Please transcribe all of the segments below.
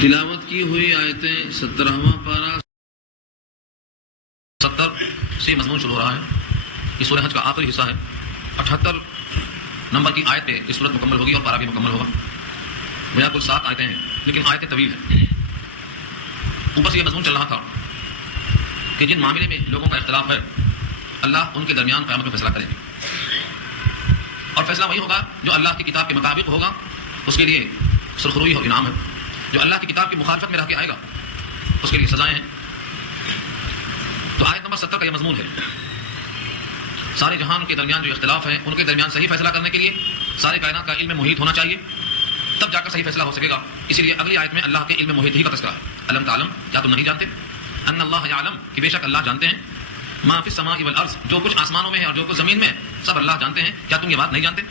تلاوت کی ہوئی آیتیں 17واں پارہ 70 سے مضمون شروع ہو رہا ہے. یہ سورہ حج کا آخری حصہ ہے. 78 نمبر کی آیت پہ یہ سورت مکمل ہوگی اور پارہ بھی مکمل ہوگا. میرا کل 7 آیتیں ہیں لیکن آیتیں طویل ہیں. اوپر سے یہ مضمون چل رہا تھا کہ جن معاملے میں لوگوں کا اختلاف ہے اللہ ان کے درمیان قیامت میں فیصلہ کرے گا اور فیصلہ وہی ہوگا جو اللہ کی کتاب کے مطابق ہوگا. اس کے لیے سرخروئی اور انعام ہے. جو اللہ کی کتاب کی مخالفت میں رہ کے آئے گا اس کے لیے سزائیں ہیں. تو آیت نمبر 70 کا یہ مضمون ہے. سارے جہان کے درمیان جو اختلاف ہے ان کے درمیان صحیح فیصلہ کرنے کے لیے سارے کائنات کا علم محیط ہونا چاہیے, تب جا کر صحیح فیصلہ ہو سکے گا. اسی لیے اگلی آیت میں اللہ کے علم محیط ہی کا تذکرہ ہے. الم تعلم, کیا تم نہیں جانتے, ان اللہ یعلم, کہ بے شک اللہ جانتے ہیں, ما فی السماء والارض, جو کچھ آسمانوں میں ہے اور جو کچھ زمین میں ہے سب اللہ جانتے ہیں. کیا تم یہ بات نہیں جانتے؟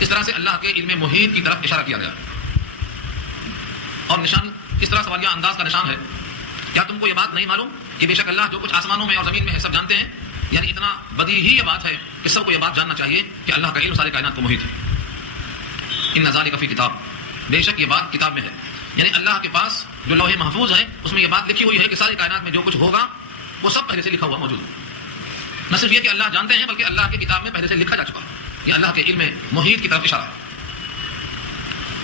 اس طرح سے اللہ کے علم محیط کی طرف اشارہ کیا گیا. اور نشان اس طرح سوالیہ انداز کا نشان ہے, کیا تم کو یہ بات نہیں معلوم کہ بے شک اللہ جو کچھ آسمانوں میں اور زمین میں ہے سب جانتے ہیں. یعنی اتنا بدیہی یہ بات ہے کہ سب کو یہ بات جاننا چاہیے کہ اللہ کا علم سارے کائنات کو محیط ہے. ان ذالک فی کتاب, بے شک یہ بات کتاب میں ہے. یعنی اللہ کے پاس جو لوح محفوظ ہے اس میں یہ بات لکھی ہوئی ہے کہ ساری کائنات میں جو کچھ ہوگا وہ سب پہلے سے لکھا ہوا موجود ہے. نہ صرف یہ کہ اللہ جانتے ہیں بلکہ اللہ کی کتاب میں پہلے سے لکھا جا چکا ہے. یہ اللہ کے علم محیط کی طرف اشارہ ہے.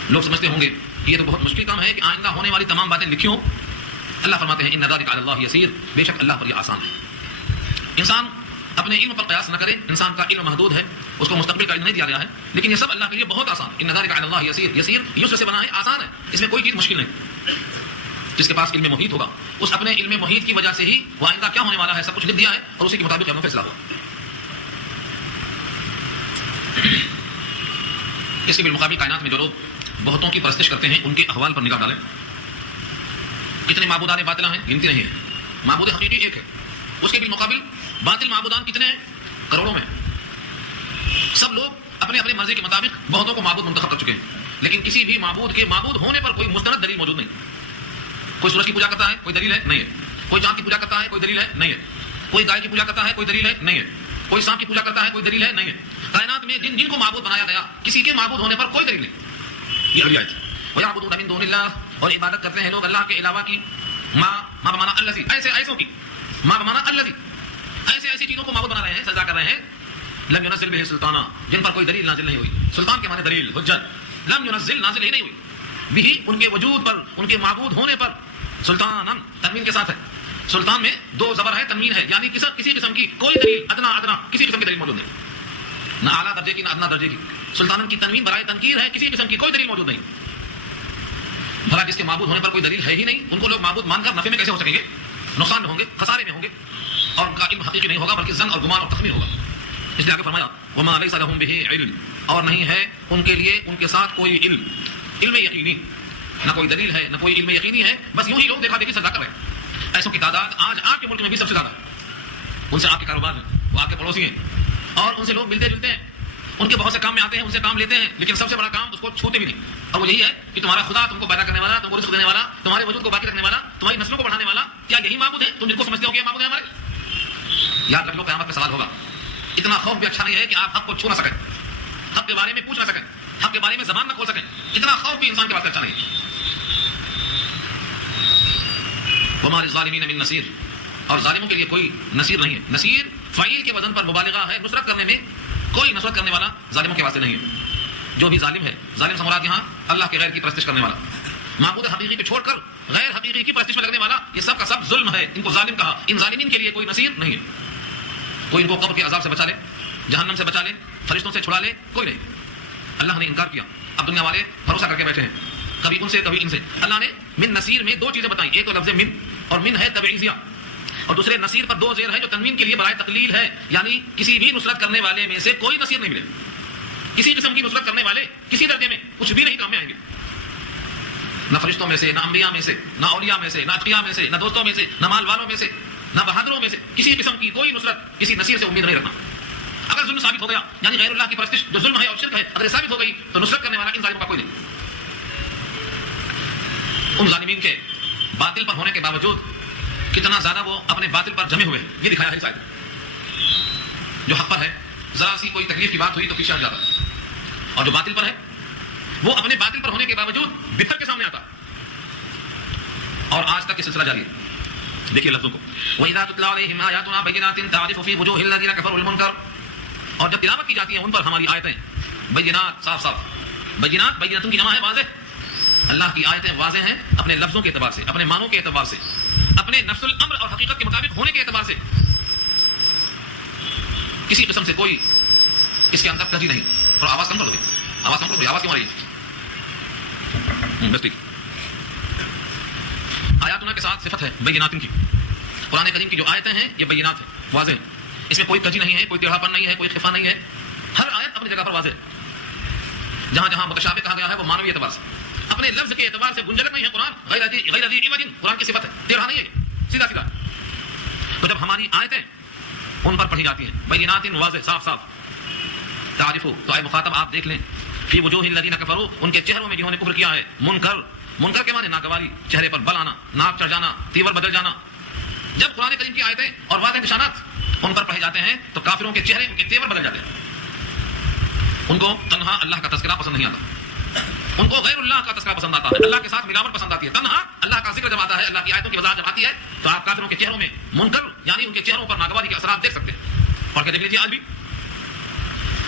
لوگ سمجھتے ہوں گے کہ یہ تو بہت مشکل کام ہے کہ آئندہ ہونے والی تمام باتیں لکھی ہوں. اللہ فرماتے ہیں ان ذالک علی اللہ یسیر, بے شک اللہ پر یہ آسان ہے. انسان اپنے علم پر قیاس نہ کرے. انسان کا علم محدود ہے, اس کو مستقبل کا علم نہیں دیا گیا ہے, لیکن یہ سب اللہ کے لیے بہت آسان ہے. ان ذالک علی اللہ یسیر, یسیر یسر سے بنا ہے, آسان ہے, اس میں کوئی چیز مشکل نہیں. جس کے پاس علم محیط ہوگا اس اپنے علم محیط کی وجہ سے ہی وہ آئندہ کیا ہونے والا ہے سب کچھ لکھ دیا ہے اور اسی کے مطابق ہمیں فیصلہ ہوا. اس کے بالمقابل کائنات میں جو لوگ بہتوں کی پرستش کرتے ہیں ان کے احوال پر نگاہ ڈالیں. کتنے معبودان باطلہ ہیں گنتی نہیں ہے. معبود حقیقی ایک ہے, اس کے بالمقابل باطل معبودان کتنے ہیں, کروڑوں میں. سب لوگ اپنے اپنے مرضی کے مطابق بہتوں کو معبود منتخب کر چکے ہیں, لیکن کسی بھی معبود کے معبود ہونے پر کوئی مستند دلیل موجود نہیں. کوئی سورج کی پوجا کرتا ہے, کوئی دلیل ہے نہیں ہے. کوئی چاند کی پوجا کرتا ہے, کوئی دلیل ہے نہیں ہے. کوئی گائے کی پوجا کرتا ہے, کوئی دلیل ہے نہیں ہے. کوئی سانپ کی پوجا کرتا ہے, کوئی دلیل ہے نہیں ہے. کائنات میں جن کو معبود بنایا گیا کسی کے معبود ہونے پر کوئی دلیل نہیں. یہ اگلی آیت ہے. وَيَعْبُدُونَ مِن دُونِ اللَّهِ, اور عبادت کرتے ہیں لوگ اللہ کے علاوہ کی. ما بمانا الذی, ایسوں کی. ما بمانا الذی, ایسی چیزوں کو معبود بنا رہے ہیں, سجدہ کر رہے ہیں. لم ينزل به سلطانا, جن پر کوئی دلیل نازل نہیں ہوئی. سلطان کے معنی دلیل, حجت. لم ينزل, نازل ہی نہیں ہوئی. بھی ان کے وجود پر, ان کے معبود ہونے پر. سلطان تنوین کے ساتھ ہے. سلطان میں 2 زبر ہے, تنوین ہے, یعنی کسی قسم کی کوئی دلیل ادنا کسی قسم کی دلیل موجود نہیں. نہ اعلیٰ درجے کی نہ ادنا درجے کی. سلطان کی تنوین برائے تنکیر ہے, کسی قسم کی کوئی دلیل موجود نہیں. بھلا جس کے معبود ہونے پر کوئی دلیل ہے ہی نہیں ان کو لوگ معبود مان کر نفع میں کیسے ہو سکیں گے؟ نقصان میں ہوں گے, خسارے میں ہوں گے, اور ان کا علم حقیقی نہیں ہوگا بلکہ ظن اور گمان اور تخمین ہوگا. اس لیے آگے فرمایا وما لیس لهم به علم, اور نہیں ہے ان کے لیے ان کے ساتھ کوئی علم یقینی. نہ کوئی دلیل ہے نہ کوئی علم یقینی ہے, بس یوں ہی لوگ دیکھا دیکھی سزا کر رہے ہیں. ایسوں کی تعداد آج آپ کے ملک میں بھی سب سے زیادہ ہے. ان سے آپ کے کاروبار ہیں, وہ آپ کے پڑوسی ہیں, اور ان سے لوگ ملتے جلتے ہیں, ان کے بہت سے کام میں آتے ہیں, ان سے کام لیتے ہیں, لیکن سب سے بڑا کام اس کو چھوتے بھی نہیں. اور وہ یہی ہے کہ تمہارا خدا تم کو پیدا کرنے والا, تم کو رزق دینے والا, تمہارے وجود کو باقی رکھنے والا, تمہاری نسلوں کو بڑھانے والا, کیا یہی معبود ہے تم جن کو سمجھتے ہو کہ یہ معبود ہے ہمارے؟ یاد رکھ لو قیامت پہ سوال ہوگا. اتنا خوف بھی اچھا نہیں ہے کہ آپ حق کو چھو نہ سکیں, حق کے بارے میں پوچھ نہ سکیں, حق کے بارے میں زبان نہ کھول سکیں. اتنا خوف بھی انسان کے پاس اچھا نہیں ہے. وما للظالمین من نصیر, اور ظالموں کے لیے کوئی نصیر نہیں ہے. نصیر فعیل کے وزن پر مبالغہ ہے, نصرت کرنے میں کوئی نصرت کرنے والا ظالموں کے واسطے نہیں ہے. جو بھی ظالم ہے, ظالم سے مراد یہاں اللہ کے غیر کی پرستش کرنے والا, معبود حقیقی کو چھوڑ کر غیر حقیقی کی پرستش میں لگنے والا, یہ سب کا سب ظلم ہے. ان کو ظالم کہا. ان ظالمین کے لیے کوئی نصیر نہیں ہے. کوئی ان کو قبر کے عذاب سے بچا لے, جہنم سے بچا لے, فرشتوں سے چھڑا لے, کوئی نہیں. اللہ نے انکار کیا. اب دنیا والے بھروسہ کر کے بیٹھے ہیں, کبھی ان سے کبھی ان سے. اللہ نے من نصیر میں 2 چیزیں بتائیں, ایک تو لفظ من, اور من ہے تبعیضیہ, اور دوسرے نصیر پر 2 زیر ہے جو تنوین کے لیے برائے تقلیل ہے. یعنی کسی بھی نصرت کرنے والے میں سے کوئی نصیر نہیں ملے. کسی قسم کی نصرت کرنے والے کسی درجے میں کچھ بھی نہیں کام میں آئیں گے. نہ فرشتوں میں سے, نہ انبیاء میں سے, نہ اولیاء میں سے, نہ اتقیاء میں سے, نہ دوستوں میں سے, نہ مال والوں میں سے, نہ بہادروں میں سے, کسی قسم کی کوئی نصرت کسی نصیر سے امید نہیں رکھنا. اگر ظلم ثابت ہو گیا, یعنی غیر اللہ کی پرستش جو ظلم ہے اور شرک ہے, اگر ثابت ہو گئی تو نصرت کرنے والا ان ظالموں کا کوئی نہیں. ان ظالمین کے باطل پر ہونے کے باوجود کتنا زیادہ وہ اپنے باطل پر جمے ہوئے ہیں, یہ دکھایا ہے شاید. جو حق پر ہے ذرا سی کوئی تکلیف کی بات ہوئی تو پیچھے ہٹ جاتا ہے, اور جو باطل پر ہے وہ اپنے باطل پر ہونے کے باوجود بہتر کے سامنے آتا. یہ سلسلہ جاری ہے. دیکھیے لفظوں کو. وَإِذَا تُتْلَىٰ عَلَيْهِمْ آيَاتُنَا بَيِّنَاتٍ تَعْرِفُ فِي وُجُوهِ الَّذِينَ كَفَرُوا الْمُنكَرَ. اور جب تلاوت کی جاتی ہے ان پر ہماری آیتیں بینات صاف صاف. بینات بیناتوں کی جمع ہے واضح. اللہ کی آیتیں واضح ہیں اپنے لفظوں کے اعتبار سے, اپنے معنوں کے اعتبار سے, اپنے نفس الامر اور حقیقت کے مطابق ہونے کے اعتبار سے. کسی قسم سے کوئی اس کے اندر کجی نہیں. اور آواز کم کر دو, آواز کم کر دو, آواز کیوں آ رہی ہے؟ بس ٹھیک. آیاتنا کے ساتھ صفت ہے بینات کی. قرآن کریم کی جو آیتیں ہیں یہ بینات ہیں, واضح ہیں. اس میں کوئی کجی نہیں ہے, کوئی ٹیڑھاپن نہیں ہے, کوئی خفا نہیں ہے. ہر آیت اپنی جگہ پر واضح ہے. جہاں جہاں متشابہ کہا گیا ہے وہ معنوی اعتبار سے, اپنے لفظ کے اعتبار سے گنجلک نہیں ہے. قرآن غیر ذی عوج, قرآن کی صفت ہے, ٹیڑھا نہیں ہے, سیدھا سیدھا. تو جب ہماری آیتیں ان پر پڑھی جاتی ہیں بینات واضح صاف صاف, تعریفو, تو اے مخاطب آپ دیکھ لیں, فی وجوہ الذین کفروا, ان کے چہروں میں جنہوں نے کفر کیا ہے, منکر. منکر کے معنی ناگواری, چہرے پر بل آنا, ناک چڑھ جانا, تیور بدل جانا. جب قرآن کریم کی آیتیں اور واضح نشانات ان پر پڑھے جاتے ہیں تو کافروں کے چہرے, ان کے تیور بدل جاتے ہیں. ان کو تنہا اللہ کا تذکرہ پسند نہیں آتا, ان کو غیر اللہ کا تذکرہ پسند آتا ہے, اللہ کے ساتھ ملاوٹ پسند آتی ہے. تنہا اللہ کا ذکر جب آتا ہے, اللہ کی آیتوں کی وضاحت جب آتی ہے تو آپ کافروں کے چہروں میں منکر یعنی ان کے چہروں پر ناگواری کے اثرات دیکھ سکتے ہیں. اور کیا دیکھ لیجیے آج بھی.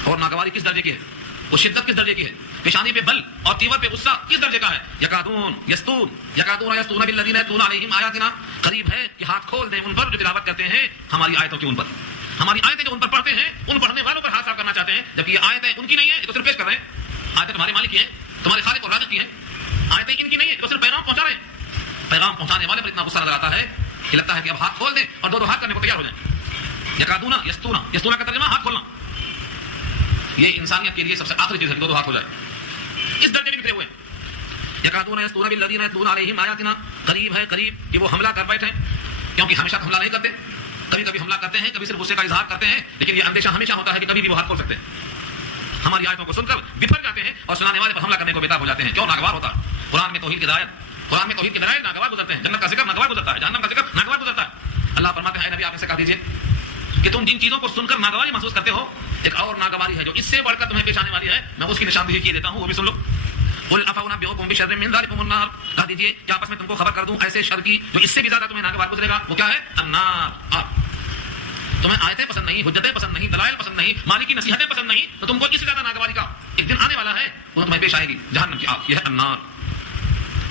اور ناگواری کس درجے کی ہے, وہ شدت کس درجے کی ہے, پیشانی پہ بل اور تیور پہ غصہ کس درجے کا ہے. یکادون یستون بالذین یتلون علیہم آیاتنا, قریب ہے کہ ہاتھ کھول دیں ان پر جو تلاوت کرتے ہیں ہماری آیتوں کی. ان پر ہماری آیتیں جو ان پر پڑھتے ہیں ان پڑھنے والوں پر ہاتھ صاف کرنا چاہتے ہیں, جبکہ یہ آیتیں ان کی نہیں ہے, یہ تو صرف پیش کر رہے ہیں. آیتیں تمہارے مالک کی ہیں, تمہارے خالق اور رازق کی ہیں. آیتیں ان کی نہیں ہے, تو صرف پیغام پہنچا رہے ہیں. پیغام پہنچانے والے پر اتنا غصہ نظر آتا ہے کہ لگتا ہے کہ اب ہاتھ کھول دیں اور دو دو ہاتھ کرنے کو تیار ہو جائیں. یکادون یستون, یستون کا ترجمہ ہاتھ کھولنا. یہ انسانیت کے لیے سب سے آخری چیز ہے, دو دو ہاتھ ہو جائے. اس درجے میں نکلے ہوئے. یکادون یستون بالذین یتلون علیہم آیاتنا, قریب ہے, قریب کہ وہ حملہ کر بیٹھے, کیونکہ ہمیشہ حملہ نہیں کرتے, کبھی کبھی حملہ کرتے ہیں, کبھی صرف غصے کا اظہار کرتے ہیں, لیکن یہ اندیشہ ہمیشہ ہوتا ہے کہ کبھی بھی وہ ہاتھ کھول سکتے ہیں. ہماری آیتوں کو سن کر بپھر جاتے ہیں اور سنانے والے پر حملہ کرنے کو بیتاب ہو جاتے ہیں. کیوں؟ ناگوار ہوتا ہے. قرآن میں توحید کی ہدایت, قرآن میں توحید کے دلائل ناگوار گزرتے ہیں. جنت کا ذکر ناگوار گزرتا ہے, جہنم کا ذکر ناگوار گزرتا ہے. اللہ فرماتے ہیں اے نبی آپ ان سے کہہ دیجیے کہ تم جن چیزوں کو سن کر ناگواری محسوس کرتے ہو, ایک اور ناگواری ہے جو اس سے بڑھ کر تمہیں پیش آنے والی ہے, میں اس کی نشاندہی کیے دیتا ہوں, وہ بھی سن لو. قل افانبئکم بشر من ذلکم النار, کہہ دیجیے کیا آپس میں تم کو خبر کر دوں ایسے شر کی جو اس سے بھی زیادہ تمہیں ناگوار گزرے گا. وہ کیا ہے؟ النار, آگ. تمہیں آیتیں پسند نہیں, حجتیں پسند نہیں, دلائل پسند نہیں, مالک کی نصیحتیں پسند نہیں, تو تم کو اس سے زیادہ ناگواری کا ایک دن آنے والا ہے, وہ تمہیں پیش آئے گی, جہنم کی آگ. یہ ہے النار.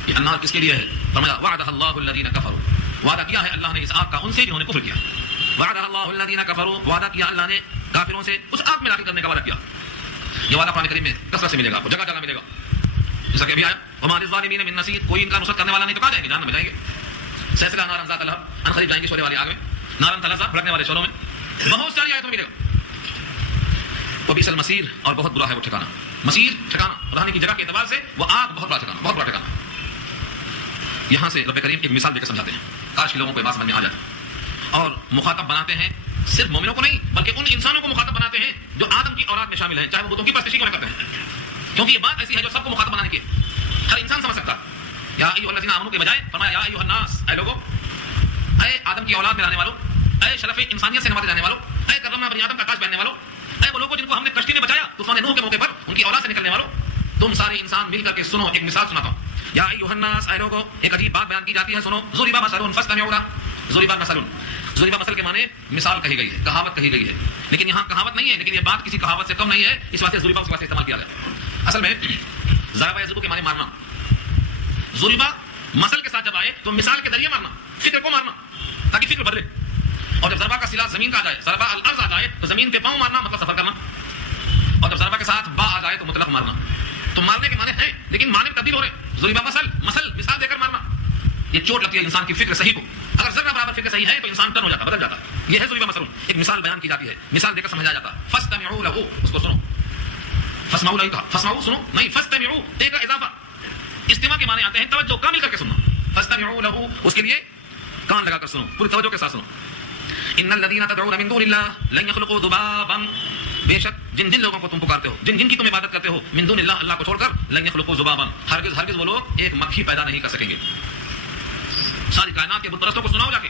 یہ النار کس کے لیے ہے؟ فرمایا وعدہ اللہ الذین کفروا, وعدہ کیا ہے اللہ نے اس آگ کا ان سے جنہوں نے کفر کیا. وعدہ اللہ الذین کفروا, وعدہ کیا اللہ نے کافروں سے اس آگ میں داخل کرنے کا وعدہ کیا. یہ وعدہ قرآن کریم میں کثرت سے ملے گا, جگہ جگہ ملے گا. جیسا کہ ابھی آیا وما للظالمین من نصیر, کوئی ان کا نصرت کرنے والا نہیں تو کہاں جائیں گے, جہنم میں جائیں گے. سلسلہ نارن ذات لہب, ان قریب جائیں گے شعلے والی آگ میں, نارن تلظا, بھڑکنے والے شعلوں میں. بہت ساری آیتوں میں ملے گا. وبئس المصیر, اور بہت برا ہے وہ ٹھکانہ. مصیر ٹھکانہ, رہنے کی جگہ کے اعتبار سے وہ آگ بہت بڑا ٹھکانہ, بہت بڑا ٹھکانہ. یہاں سے رب کریم ایک مثال دے کر سمجھاتے ہیں, کاش کہ لوگوں کو یہ بات سمجھ میں آ جائے. اور مخاطب بناتے ہیں صرف مومنوں کو نہیں بلکہ ان انسانوں کو مخاطب بناتے ہیں جو آدم کی اولاد میں شامل ہیں, چاہے وہ بتوں کی پرستشی کیوں نہ کرتے ہیں, کیونکہ یہ بات ایسی ہے جو سب کو مخاطب بنانے کی ہے, ہر انسان سمجھ سکتا. یا ایھا الذین آمنوا کے بجائے فرمایا یا ایھا الناس, اے لوگوں, اے آدم کی اولاد میں رہنے والوں, اے شرف انسانیت سے نوازے جانے والوں, اے کرمنا بنی آدم کا تاج پہننے والوں, اے وہ لوگوں جن کو ہم نے کشتی میں بچایا طوفان نوح کے موقع پر, ان کی اولاد سے نکلنے والوں, تم سارے انسان مل کر کے سنو, ایک مثال سناتا ہوں. یا ایھا الناس, اے لوگوں, ایک عجیب بات بیان کی جاتی ہے, سنو. ضرب مثل فاستمعوا له, ضرب مثل, ضرب مثل کے معنی مثال کہی گئی ہے, کہاوت کہی گئی ہے, لیکن یہاں کہاوت نہیں ہے, لیکن یہ بات کسی کہاوت سے کم نہیں ہے, اس واسطے ضرب اس واسطے استعمال کیا گیا. اصل میں ضرب یضرب کے معنی مارنا, ضرب مثل کے ساتھ جب آئے تو مثال کے ذریعے مارنا, فکر کو مارنا تاکہ فکر بدلے. اور جب ضربہ کا صلہ زمین کا آ جائے, ضربہ الارض آ جائے تو زمین پہ پاؤں مارنا مطلب سفر کرنا, اور جب ضربہ کے ساتھ با آ جائے تو مطلق مارنا. تو مارنے کے معنی ہیں لیکن معنی میں تبدیل ہو رہے. ضربہ مثال دے کر مارنا, یہ چوٹ لگتی ہے انسان کی فکر صحیح کو. اگر ذرہ برابر فکر صحیح ہے تو انسان ٹرن ہو جاتا, بدل جاتا. یہ ہے ضربہ مثل, ایک مثال بیان کی جاتی ہے, مثال دے کر سمجھایا جاتا. فاستمعوا له, اس کو سنو. فاسمعوا له, فاسمعوا سنو نہیں, فاستمعوا تے کا اضافہ. استماع کے معنی آتے ہیں توجہ کامل کر کے سننا. فاستمعوا له, اس کے لیے کان لگا کر سنو, پوری توجہ کے ساتھ سنو. ان الذين تدعون من دون الله لن يخلقوا ذبابا, بے شک جن لوگوں کو تم پکارتے ہو, جن کی تم عبادت کرتے ہو, من دون اللہ, اللہ کو چھوڑ کر, لن يخلقوا ذبابا, ہرگز وہ لوگ ایک مکھی پیدا نہیں کر سکیں گے. ساری کائنات کے بت پرستوں کو سناؤ جا کے,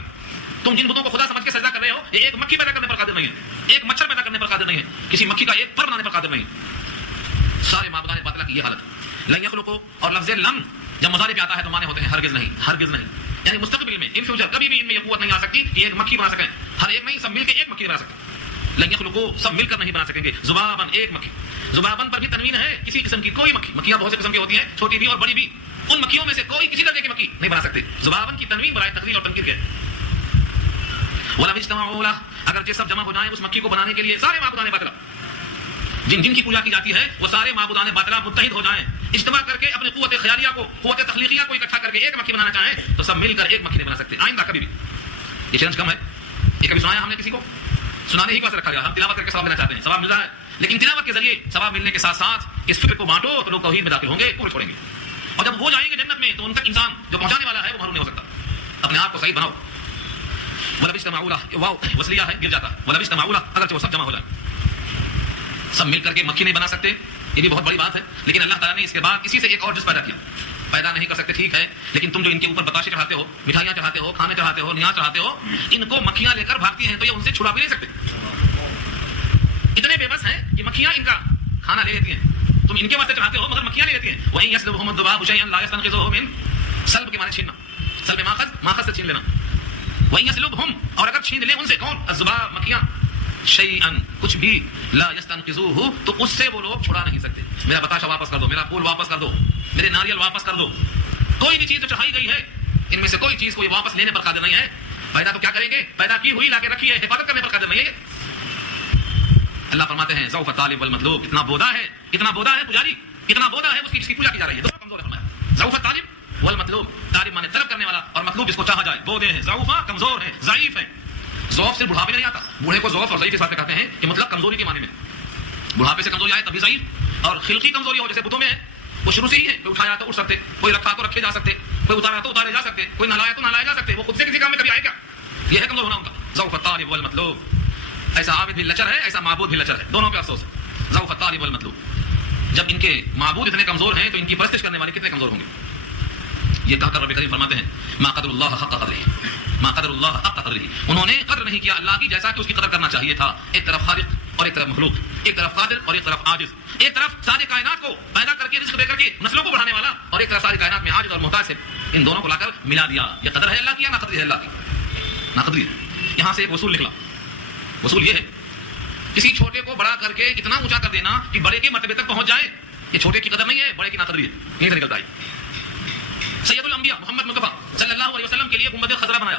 تم جن بتوں کو خدا سمجھ کے سجدہ کر رہے ہو, یہ ایک مکھی پیدا کرنے پر قادر نہیں ہے, ایک مچھر پیدا کرنے پر قادر نہیں ہے, کسی مکھی کا ایک پر بنانے پر قادر نہیں ہے. سارے معبودان باطلہ کی یہ حالت. لن يخلقوا, اور لفظ لن جب مضارع پہ آتا ہے تو معنی ہوتے ہیں ہرگز نہیں, ہرگز نہیں. یعنی مستقبل میں ان فیوچر کبھی بھی ان میں یہ قوت نہیں آ سکتی کہ ایک مکھی بنا سکیں. ہر ایک نہیں، سب مل کے ایک مکھی بنا سکتے. لن یخلقوا، سب مل کر نہیں بنا سکیں گے. ذبابا، ایک مکھی. ذبابن پر بھی تنوین ہے، کسی قسم کی کوئی مکھی. مکھیاں بہت سے قسم کی ہوتی ہیں، چھوٹی بھی اور بڑی بھی. ان مکھیوں میں سے کوئی کسی درجے کی مکھی نہیں بنا سکتے. ذبابن کی تنوین برائے تقدیر اور تنکیر ہے. وَلَوِ اجْتَمَعُوا لَهُ، اگرچہ سب جمع ہو جائیں اس مکھی کو بنانے کے لیے، سارے معبودان باطلہ جن جن کی پوجا کی جاتی ہے وہ سارے معبودان باطلہ متحد ہو جائیں، اجتماع کر کے اپنے قوت خیالیہ کو، قوت تخلیقیہ کو اکٹھا کر کے ایک مکھی بنانا چاہیں تو سب مل کر ایک مکھی نہیں بنا سکتے آئندہ کبھی بھی. یہ چیلنج کم ہے. یہ کبھی سنایا ہم نے کسی کو؟ سنانے ہی واسطے رکھا گیا. ہم تلاوت کر کے ثواب لینا چاہتے ہیں، ثواب مل رہا ہے، لیکن تلاوت کے ذریعے ثواب ملنے کے ساتھ ساتھ اس فکر کو بانٹو تو لوگ توحید میں داخل ہوں گے، کفر چھوڑیں گے. اور جب وہ جائیں گے جنت میں تو ان تک انسان جو پہنچانے والا ہے وہ محروم نہیں ہو سکتا. اپنے آپ کو صحیح بناؤ. وَلَوِ اجْتَمَعُوا لَهُ، واو وصلیہ ہے، گر جاتا ہے. وَلَوِ اجْتَمَعُوا لَهُ، اگرچہ وہ سب جمع ہو جائیں، سب مل کر کے مکھی نہیں بنا سکتے. یہ بھی بہت بڑی بات ہے. لیکن اللہ تعالیٰ نے اس کے بعد اسی سے ایک اور جز پیدا کیا. پیدا نہیں کر سکتے ٹھیک ہے، لیکن تم جو ان کے اوپر بتاشے چڑھاتے ہو، مٹھائیاں چڑھاتے ہو، کھانے چڑھاتے ہو، نیاز چڑھاتے ہو، ان کو مکھیاں لے کر بھاگتی ہیں تو یہ ان سے چھڑا بھی نہیں سکتے. اتنے بے بس ہیں کہ مکھیاں ان کا کھانا لے لیتی ہیں. تم ان کے واسطے چڑھاتے ہو مگر مکھیاں لے لیتی ہیں. وَإِن يَسْلُبْهُمُ الذُّبَابُ شَيْئًا لَا يَسْتَنقِذُهُ مِنْهُ، سلب کے معنی چھیننا. سلب ماخذ سے چھین لینا. وَإِن يَسْلُبْهُمْ، اور اگر چھین لے ان سے کون؟ الذُّبَابُ، مکھیاں. شیئا، کچھ بھی. لا یستنقذوہ، تو اس سے وہ لوگ چھڑا نہیں سکتے. میرا بتاشا واپس کر دو، میرا پھول واپس کر دو، میرے ناریل واپس کر دو. کوئی بھی چیز جو چڑھائی گئی ہے ان میں سے کوئی چیز کوئی واپس لینے پر قادر نہیں ہے. پیدا تو کیا کریں گے؟ پیدا کی ہوئی لا کے رکھی ہے، حفاظت کرنے پر قادر نہیں ہے. اللہ فرماتے ہیں ضعف الطالب والمطلوب، کتنا بودا ہے، کتنا بودا ہے پجاری، کتنا بودا ہے اس کی جس کی پوجا کی جا رہی ہے. دوسرا کمزور ہے. فرمایا ضعف الطالب والمطلوب، طالب مانے طلب کرنے والا اور مطلوب جس کو چاہا جائے. بودے ہیں، ضعفا کمزور ہیں، ضعیف ہیں. ضعف صرف بڑھاپے میں نہیں آتا. بوڑھے کو ضعف اور ضعیف اس بات پہ کہتے ہیں کہ مطلب کمزوری کے معنی میں. بڑھاپے سے کمزوری آئے تبھی ضعیف، اور خلقی کمزوری ہو جیسے بتوں میں ہے وہ شروع سے ہی ہے. کوئی اٹھایا تو اٹھ سکتے، کوئی رکھا تو رکھے جا سکتے، کوئی اتارا تو اتارے جا سکتے، کوئی نہلایا تو نہلائے جا سکتے. وہ خود سے کسی کام میں کبھی آئے کیا؟ یہ ہے کمزور ہونا ان کا. ضعف الطالب والمطلوب. ایسا عابد بھی لچر ہے، ایسا معبود بھی لچر ہے. دونوں پہ افسوس ہے. ضعف الطالب والمطلوب. جب ان کے معبود اتنے کمزور ہیں تو ان کی پرستش کرنے والے کتنے کمزور ہوں گے. یہ کہا کر رب کریم فرماتے ہیں ما قدر اللہ حق قدرہ، ما قدر اللہ حق قدرہ. انہوں نے قدر نہیں کیا اللہ کی جیسا کہ اس کی قدر کرنا چاہیے تھا. ایک طرف خالق اور ایک طرف مخلوق، ایک طرف قادر اور ایک طرف عاجز، ایک طرف ساری کائنات کو پیدا کر کے رزق دے کر کے نسلوں کو بڑھانے والا، اور ایک طرف ساری کائنات میں عاجز اور محتاج ہے. ان دونوں کو لا کر ملا دیا. یہ قدر ہے اللہ کی یا ناقدری ہے اللہ کی؟ ناقدری ہے. یہاں سے ایک اصول نکلا. اصول یہ ہے کسی چھوٹے کو بڑا کر کے اتنا اونچا کر دینا کہ بڑے کے مرتبے تک پہنچ جائے. یہ چھوٹے کی قدر نہیں ہے، بڑے کی ناقدری ہے. یہیں سے نکلتا ہے. سید الانبیاء محمد مصطفیٰ صلی اللہ علیہ وسلم کے لیے گنبد خضرا بنایا.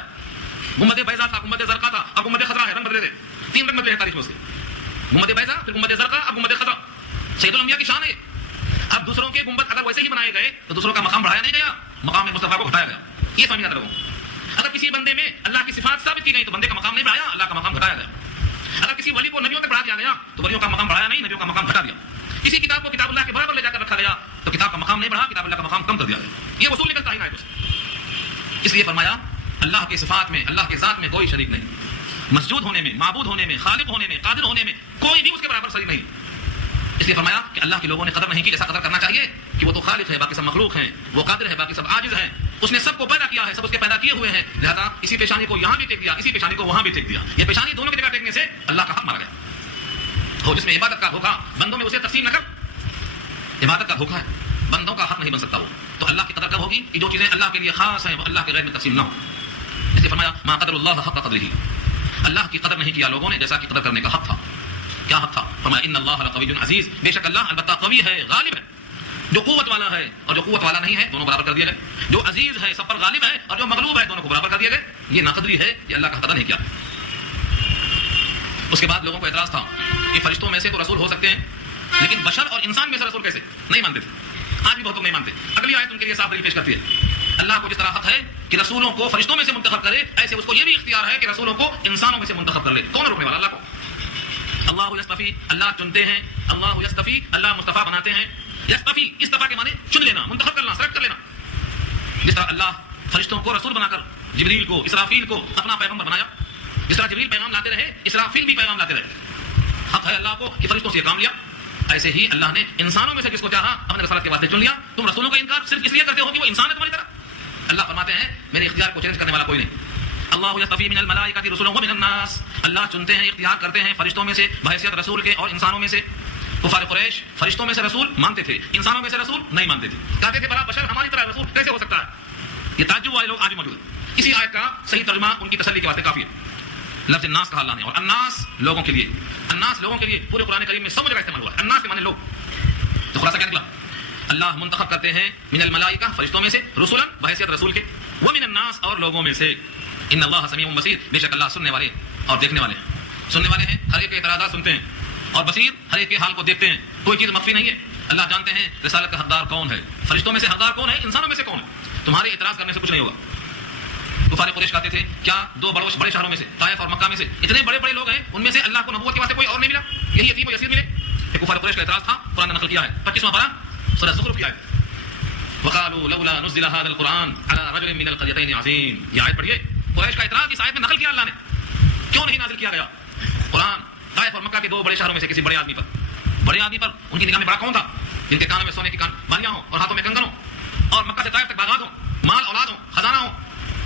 گنبد بیضا تھا، گنبد زرقا تھا، اب گنبد خضرا ہے. رنگ بدلے تھے، 3 رنگ بدلے ہیں تاریخ میں اس کے. گنبد بیضا، پھر گنبد زرقا، اب گنبد خضرا. سید الانبیاء کی شان ہے. اب دوسروں کے گنبد اگر ویسے ہی بنائے گئے تو دوسروں کا مقام بڑھایا نہیں گیا، مقام مصطفیٰ کو گھٹایا گیا. یہ سمجھنا لوگوں. اگر کسی بندے میں اللہ کی صفات ثابت کی گئی تو بندے کا مقام نہیں بڑھایا، اللہ کا مقام گھٹایا گیا. اگر کسی ولی کو نبیوں تک بڑھا دیا گیا تو ولیوں کا مقام بڑھایا نہیں، نبیوں کا مقام گھٹا دیا. کسی کتاب کو کتاب اللہ کے برابر لے جا کر رکھا گیا تو کتاب کا مقام نہیں بڑھا، کتاب اللہ کا مقام کم کر دیا گیا. یہ اصول نکلتا ہے آیتوں سے. اس لیے فرمایا اللہ کی صفات میں، اللہ کے ذات میں کوئی شریک نہیں. مسجود ہونے میں، معبود ہونے میں، خالق ہونے میں، قادر ہونے میں کوئی بھی اس کے برابر شریک نہیں. اس لیے فرمایا کہ اللہ کے لوگوں نے قدر نہیں کی جیسا قدر کرنا چاہیے کہ وہ تو خالق ہے، باقی سب مخلوق ہیں. وہ قادر ہے، باقی سب عاجز ہیں. اس نے سب کو پیدا کیا ہے، سب اس کے پیدا کیے ہوئے ہیں. لہذا اسی پیشانی کو یہاں بھی ٹیک دیا، اسی پیشانی کو وہاں بھی ٹیک دیا. یہ پیشانی دونوں کی جگہ ٹیکنے سے اللہ کا حق مارا گیا. ہو جس میں عبادت کا دھوکہ بندوں میں اسے تقسیم نہ کر. عبادت کا دھوکہ ہے، بندوں کا حق نہیں بن سکتا. وہ تو اللہ کی قدر کب ہوگی کہ جو چیزیں اللہ کے لیے خاص ہیں وہ اللہ کے غیر میں تقسیم نہ ہو. اس لیے فرمایا ما قدر اللہ حق قدرہ. اللہ کی قدر نہیں کیا لوگوں نے جیسا کہ قدر کرنے کا حق تھا. کیا حق تھا؟ فرمایا ان اللہ لقوی عزیز، بے شک اللہ البتہ قوی ہے، غالب ہے. جو قوت والا ہے اور جو قوت والا نہیں ہے دونوں برابر کر دیے گئے. جو عزیز ہے سب پر غالب ہے اور جو مغلوب ہے دونوں کو برابر کر دیے گئے. یہ ناقدری ہے، یہ اللہ کا قدر نہیں کیا. اس کے بعد لوگوں کو اعتراض تھا کہ فرشتوں میں سے تو رسول ہو سکتے ہیں لیکن بشر اور انسان میں سے رسول کیسے؟ نہیں مانتے تھے. آج بھی بہت لوگ نہیں مانتے. اگلی آیت ان کے لیے صاف دلیل پیش کرتی ہے. اللہ کو جس طرح حق ہے کہ رسولوں کو فرشتوں میں سے منتخب کرے، ایسے اس کو یہ بھی اختیار ہے کہ رسولوں کو انسانوں میں سے منتخب کر لے. کون روکنے والا؟ اللہ کو. اللہ یصطفی، اللہ چنتے ہیں. اللہ یصطفی، اللہ مصطفیٰ بناتے ہیں. یصطفی، استفا کے معنی چن لینا، منتخب کرنا، سلیکٹ کر لینا. جس طرح اللہ فرشتوں کو رسول بنا کر جبریل کو، اسرافیل کو اپنا پیغمبر بنایا. جس طرح جبریل پیغام لاتے رہے، اسرافیل بھی پیغام لاتے رہے. حق ہے اللہ کو کہ فرشتوں سے یہ کام لیا. ایسے ہی اللہ نے انسانوں میں سے جس کو چاہا اپنے رسالت کے واسطے چن لیا. تم رسولوں کا انکار صرف اس لیے کرتے ہو کہ وہ انسان ہے تمہاری طرح. اللہ فرماتے ہیں میرے اختیار کو چیلنج کرنے والا کوئی نہیں. اللہ یصطفی من الملائکۃ رسلا ومن الناس، اللہ چنتے ہیں، اختیار کرتے ہیں فرشتوں میں سے بحیثیت رسول کے اور انسانوں میں سے. کفار قریش فرشتوں میں سے رسول مانتے تھے، انسانوں میں سے رسول نہیں مانتے تھے. کہتے تھے بڑا بشر ہماری طرح رسول کیسے ہو سکتا ہے؟ یہ تعجب والے لوگ آج بھی موجود ہیں. اسی آیت کا صحیح ترجمہ ان کی تسلی کے واسطے کافی ہے. لفظ الناس کہا اللہ نے, اور الناس لوگوں کے لیے, الناس لوگوں کے لیے پورے قرآن کریم میں 100 جگہ استعمال ہوا ہے. الناس کے معنی لوگ. تو خلاصہ کیا نکلا؟ اللہ منتخب کرتے ہیں من الملائکہ فرشتوں میں سے, رسولا بحیثیت رسول کے, ومن الناس اور لوگوں میں سے. ان اللہ سمیع بصیر, بے شک اللہ سننے والے اور دیکھنے والے ہیں. سننے والے ہیں, ہر ایک کے اعتراضات سنتے ہیں, اور بصیر ہر ایک کے حال کو دیکھتے ہیں. کوئی چیز مخفی نہیں ہے. اللہ جانتے ہیں رسالت کا حقدار کون ہے, فرشتوں میں سے حقدار کون ہے, انسانوں میں سے کون ہے. تمہارے اعتراض کرنے سے کچھ نہیں ہوگا. کفار قریش کہتے تھے کیا دو بڑے شہروں میں سے, طائف اور مکہ میں سے اتنے بڑے بڑے لوگ ہیں, ان میں سے اللہ کو نبوت کے واسطے کوئی اور نہیں ملا, یہی یتیم و یسیر ملے. یہ کفار قریش کا اعتراض تھا. قرآن نے نقل کیا ہے 25واں پارہ سورہ زخرف کی آیت, وقالوا لولا نزل هذا القرآن على رجل من القريتين عظيم. یہ آیت پڑھیے, قریش کا اعتراض اس آیت میں نقل کیا اللہ نے. کیوں نہیں نازل کیا گیا قرآن طائف اور مکہ کے دو بڑے شہروں میں سے کسی بڑے آدمی پر. بڑے آدمی پر ان کی نگاہ میں بڑا کون تھا؟ جن کے کانوں میں سونے کی بالیاں ہوں اور ہاتھوں میں کنگن ہوں, اور مکہ سے طائف تک باغات ہوں, مال اولاد ہوں, خزانہ ہوں.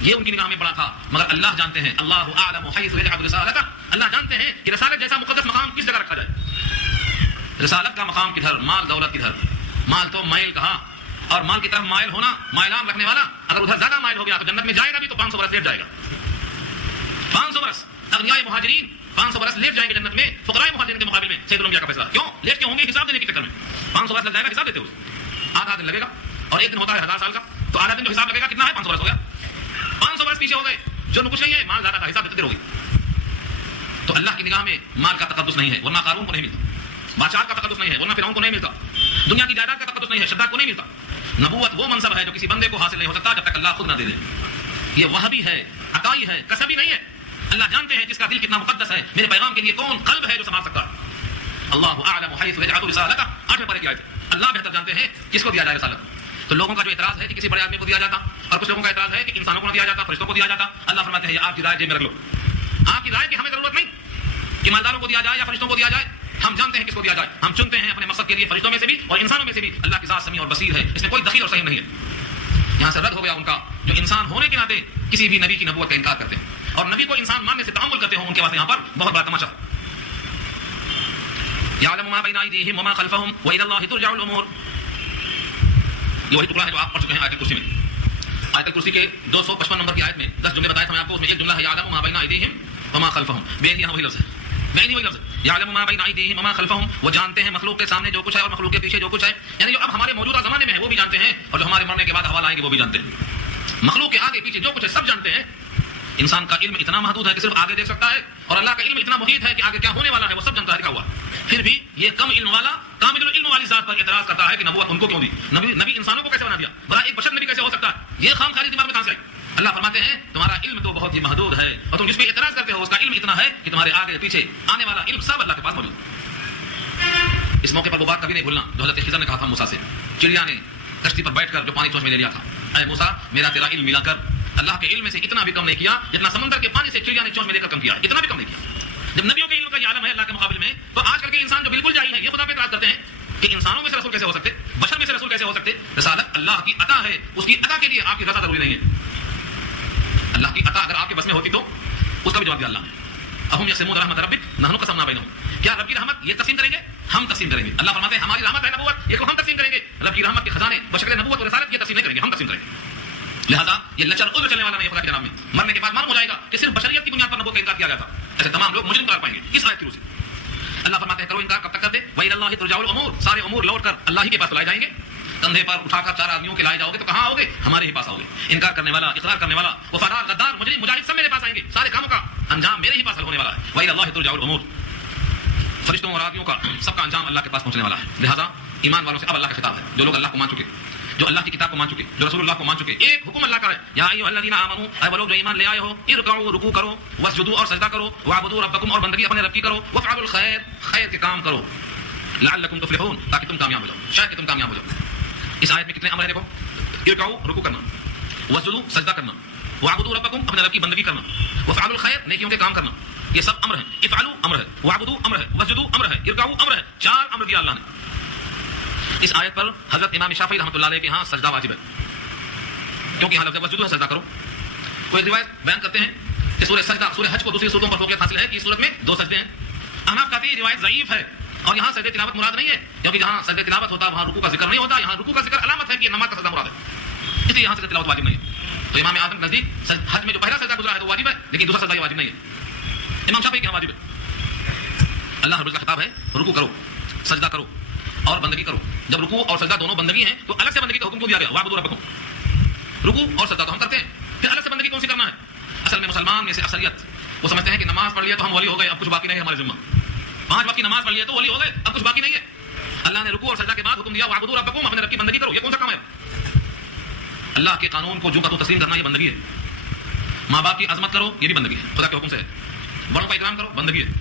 یہ ان کی نگاہ میں بڑا تھا. مگر اللہ جانتے ہیں, اللہ اعلم حیث یجعل رسالتہ, اللہ جانتے ہیں کہ رسالت جیسا مقدس مقام کس جگہ رکھا جائے. رسالت کا مقام کدھر, مال دولت کدھر. مال تو مائل کہا, اور مال کی طرف مائل ہونا, مائلان رکھنے والا اگر ادھر زیادہ مائل ہو گیا تو جنت میں جائے گا بھی تو 500 برس لیٹ جائے گا. 500 برس اغنیاء مہاجرین 500 برس لیٹ جائیں گے جنت میں فقراء مہاجرین کے مقابل میں. سید الانبیاء کا فیصلہ کیوں لیٹ کے ہوں گے؟ حساب دینے کے چکر میں 500 برس لگ جائے گا. حساب دیتے ہو, آدھا دن لگے گا, اور ایک دن ہوتا ہے 1000 سال کا, تو آدھا دن جو حساب لگے گا کتنا ہے؟ 500 برس ہو گیا. 500 برس پیچھے ہو گئے, جو کچھ نہیں ہے, مال زیادہ کا حساب دیتے رہو گے. تو اللہ کی نگاہ میں مال کا تقدس نہیں ہے, ورنہ قارون کو نہیں ملتا. بادشاہ کا تقدس نہیں ہے, ورنہ فرعون کو نہیں ملتا. دنیا کی جائیداد کا تقدس نہیں ہے, شداد کو نہیں ملتا. نبوت وہ منصب ہے جو کسی بندے کو حاصل نہیں ہو سکتا جب تک اللہ خود نہ دے دے. یہ وہبی ہے, عطائی ہے, کسبی نہیں ہے. اللہ جانتے ہیں جس کا دل کتنا مقدس ہے, میرے پیغام کے لیے کون قلب ہے جو سنبھال سکتا ہے. اللہ اعلم حیث یجعل رسالتہ, 8ویں پارے کی آیت. اللہ بہتر جانتے ہیں کس کو دیا جائے رسالت. تو لوگوں کا جو اعتراض ہے کہ کسی بڑے آدمی کو دیا جاتا, اور کچھ لوگوں کا اعتراض ہے کہ انسانوں کو نہ دیا جاتا, فرشتوں کو دیا جاتا. اللہ فرماتے ہیں یہ آپ کی رائے جیب میں رکھ لو. آپ کی رائے کی ہمیں ضرورت نہیں کہ مالداروں کو دیا جائے یا فرشتوں کو دیا جائے. ہم جانتے ہیں کس کو دیا جائے. ہم چنتے ہیں اپنے مقصد کے لیے فرشتوں میں سے بھی اور انسانوں میں سے بھی. اللہ کی ذات سمیع اور بصیر ہے, اس میں کوئی دخیل اور صحیح نہیں ہے. یہاں سے رد ہو گیا ان کا جو انسان ہونے کے ناطے کسی بھی نبی کی نبوت کا انکار کرتے ہیں اور نبی کو انسان ماننے سے تحمل کرتے ہوں. ان کے واسطے یہاں پر بہت بڑا تماشا. یعلم ما بین ایدیہم وما خلفہم والى اللہ ترجع الامور. یہ وہی ٹکڑا ہے جو آپ پڑھ چکے ہیں آیت الکرسی میں. آیت الکرسی کے 255 نمبر کی آیت میں 10 جملے بتائے تھے میں آپ کو. اس میں ایک جملہ ہے یعلم ما بین ایدیہم وما خلفہم. بے یہاں وہی لفظ ہے, بے وہی لفظ ہے. یعلم ما بین ایدیہم وما خلفہم, وہ جانتے ہیں مخلوق کے سامنے جو کچھ ہے اور مخلوق کے پیچھے جو کچھ ہے. یعنی جو اب ہمارے موجودہ زمانے میں ہے وہ بھی جانتے ہیں, اور جو ہمارے مرنے کے بعد احوال آئیں گے وہ بھی جانتے ہیں. مخلوق کے آگے پیچھے جو کچھ ہے سب جانتے ہیں. انسان کا علم اتنا محدود ہے کہ صرف آگے دیکھ سکتا ہے, اور اللہ کا علم اتنا محیط ہے کہ آگے کیا ہونے والا ہے وہ سب جانتا ہے. لکھا ہوا پھر بھی یہ کم علم والا کامل العلم والی ذات پر اعتراض کرتا ہے کہ نبوت ان کو کیوں دی. نبی انسانوں کو کیسے بنا دیا, بھلا ایک بشر نبی کیسے ہو سکتا ہے؟ یہ خام خالی دماغ میں کہاں سے آئی؟ اللہ فرماتے ہیں تمہارا علم تو بہت ہی محدود ہے, اور تم جس پہ اعتراض کرتے ہو اس کا علم اتنا ہے کہ تمہارے آگے پیچھے آنے والا علم سب اللہ کے پاس موجود ہے. اس موقع پر وہ بات کبھی نہیں بھولنا جو حضرت خضر نے کہا تھا موسیٰ سے. چڑیا نے کشتی پر بیٹھ کر جو پانی چوچ میں لے لیا تھا, اے موسیٰ میرا تیرا علم ملا کر اللہ کے علم میں سے اتنا بھی کم نہیں کیا جتنا سمندر کے پانی سے چڑیا نے چوچ میں لے کر کم کیا, اتنا بھی کم نہیں کیا. جب نبیوں کے علم کا یہ عالم ہے اللہ کے مقابلے میں, تو آج کل کے انسان جو بالکل جاہل ہیں یہ خدا پہ اعتراض کرتے ہیں کہ انسانوں میں سے رسول کیسے ہو سکتے, بشر میں سے رسول کیسے ہو سکتے. رسالت اللہ کی عطا ہے, اس کی عطا کے لیے آپ کی رضا ضروری نہیں ہے. اللہ کی عطا اگر آپ کے بس میں ہوتی تو اس کا بھی جواب دیا اللہ نے. اہم یقسمون رحمت ربک نحن قسمنا بینہم, کیا رب کی رحمت یہ تقسیم کریں گے؟ ہم تقسیم کریں گے. اللہ فرماتے ہیں ہماری رحمت ہے نبوت, یہ کو ہم تقسیم کریں گے. رب کی رحمت کے خزانے بشکل نبوت اور رسالت یہ تقسیم نہیں کریں گے, ہم تقسیم کریں گے. لہذا یہ لچر عذر چلنے والا نہیں ہے خدا کے جناب میں. مرنے کے بعد معلوم ہو جائے گا کہ صرف بشریت کی بنیاد پر نبوت کا انکار کیا گیا تھا. ایسے تمام لوگ مجرم قرار پائیں گے اس آیت کی روح سے. اللہ فرماتے ہیں کرو انکار کب تک کرتے, وَإِلَى اللَّهِ تُرْجَعُ الْأُمُورُ, سارے امور لوٹ کر اللہ ہی کے پاس لائے جائیں گے. کندھے پر اٹھا کر 4 آدمیوں کے لائے جاؤ گے تو کہاں آؤ گے؟ ہمارے ہی پاس آؤ گے. انکار کرنے والا, اقرار کرنے والا, وفادار, غدار, مجرم, مجاہد سب میرے پاس آئیں گے. سارے کاموں کا انجام میرے ہی پاس ہونے والا ہے. وَإِلَى اللَّهِ تُرْجَعُ الْأُمُورُ, فرشتوں اور آدمیوں کا سب کا انجام اللہ کے پاس پہنچنے والا ہے. لہذا ایمان والوں سے اب اللہ کا خطاب ہے, جو لوگ اللہ کو مان چکے, جو اللہ کی کتاب کو مان چکے, جو رسول اللہ کو مان چکے. ایک حکم اللہ کا ہے, یا ایھا الذین آمنوا, اے وہ لوگ جو ایمان لے آئے ہو, ارکعوا, رکوع کرو, واسجدوا اور سجدہ کرو, واعبدوا ربکم اور بندگی اپنے رب کی کرو, وافعلوا الخیر, خیر کے کام کرو, لعلکم تفلحون, تاکہ تم کامیاب ہو جاؤ, شاید کہ تم کامیاب ہو جاؤ. اس آیت میں کتنے امر ہیں دیکھو, ارکعوا, رکوع کرنا, واسجدوا, سجدہ کرنا, واعبدوا ربکم, اپنے رب کی بندگی کرنا, وافعلوا الخیر, نیکیوں کے کام کرنا. یہ سب امر ہیں. افعلوا امر ہے, واعبدوا امر ہے, واسجدوا امر ہے, ارکعوا امر ہے. 4 امر دیا اللہ نے. اس آیت پر حضرت امام شافعی رحمۃ اللہ علیہ کے ہاں سجدہ واجب ہے, کیونکہ یہاں لفظ وسجدوا ہے, سجدہ کرو. کوئی روایت بیان کرتے ہیں کہ سورہ سجدہ, سورہ حج کو دوسری سورتوں پر فوقیت حاصل ہے کہ اس صورت میں 2 سجدے ہیں. احناف کہتے ہیں یہ روایت ضعیف ہے, اور یہاں سجدہ تلاوت مراد نہیں ہے, کیونکہ جہاں سجدہ تلاوت ہوتا ہے وہاں رکوع کا ذکر نہیں ہوتا. یہاں رکوع کا ذکر علامت ہے کہ نماز کا سجدہ مراد ہے, اس لیے یہاں سجدہ تلاوت واجب نہیں ہے. تو امام اعظم کے نزدیک حج میں جو پہلا سجدہ گزرا ہے تو واجب ہے، لیکن دوسرا سجدہ یہ واجب نہیں ہے۔ امام شافعی کہنا واجب ہے۔ اللہ رب العزت کا خطاب ہے رکوع کرو، سجدہ کرو اور بندگی کرو۔ جب رکوع اور سجدہ دونوں بندگی ہیں تو الگ سے بندگی کا حکم کیوں دیا گیا؟ واعبدوا ربکم۔ رکوع اور سجدہ تو ہم کرتے ہیں، پھر الگ سے بندگی کون سی کرنا ہے؟ اصل میں مسلمان میں سے اکثریت وہ سمجھتے ہیں کہ نماز پڑھ لیا تو ہم ولی ہو گئے، اب کچھ باقی نہیں ہے ہمارے ذمہ۔ 5 وقت کی نماز پڑھ لیا تو ولی ہو گئے، اب کچھ باقی نہیں ہے۔ اللہ نے رکوع اور سجدہ کے بعد حکم دیا واعبدوا ربکم، اپنے رب کی بندگی کرو۔ یہ کون سا کام ہے؟ اللہ کے قانون کو جو کا تو تسلیم کرنا یہ بندگی ہے۔ ماں باپ کی عظمت کرو یہ بھی بندگی ہے، خدا کے حکم سے ہے۔ بڑوں کا اکرام کرو بندگی ہے،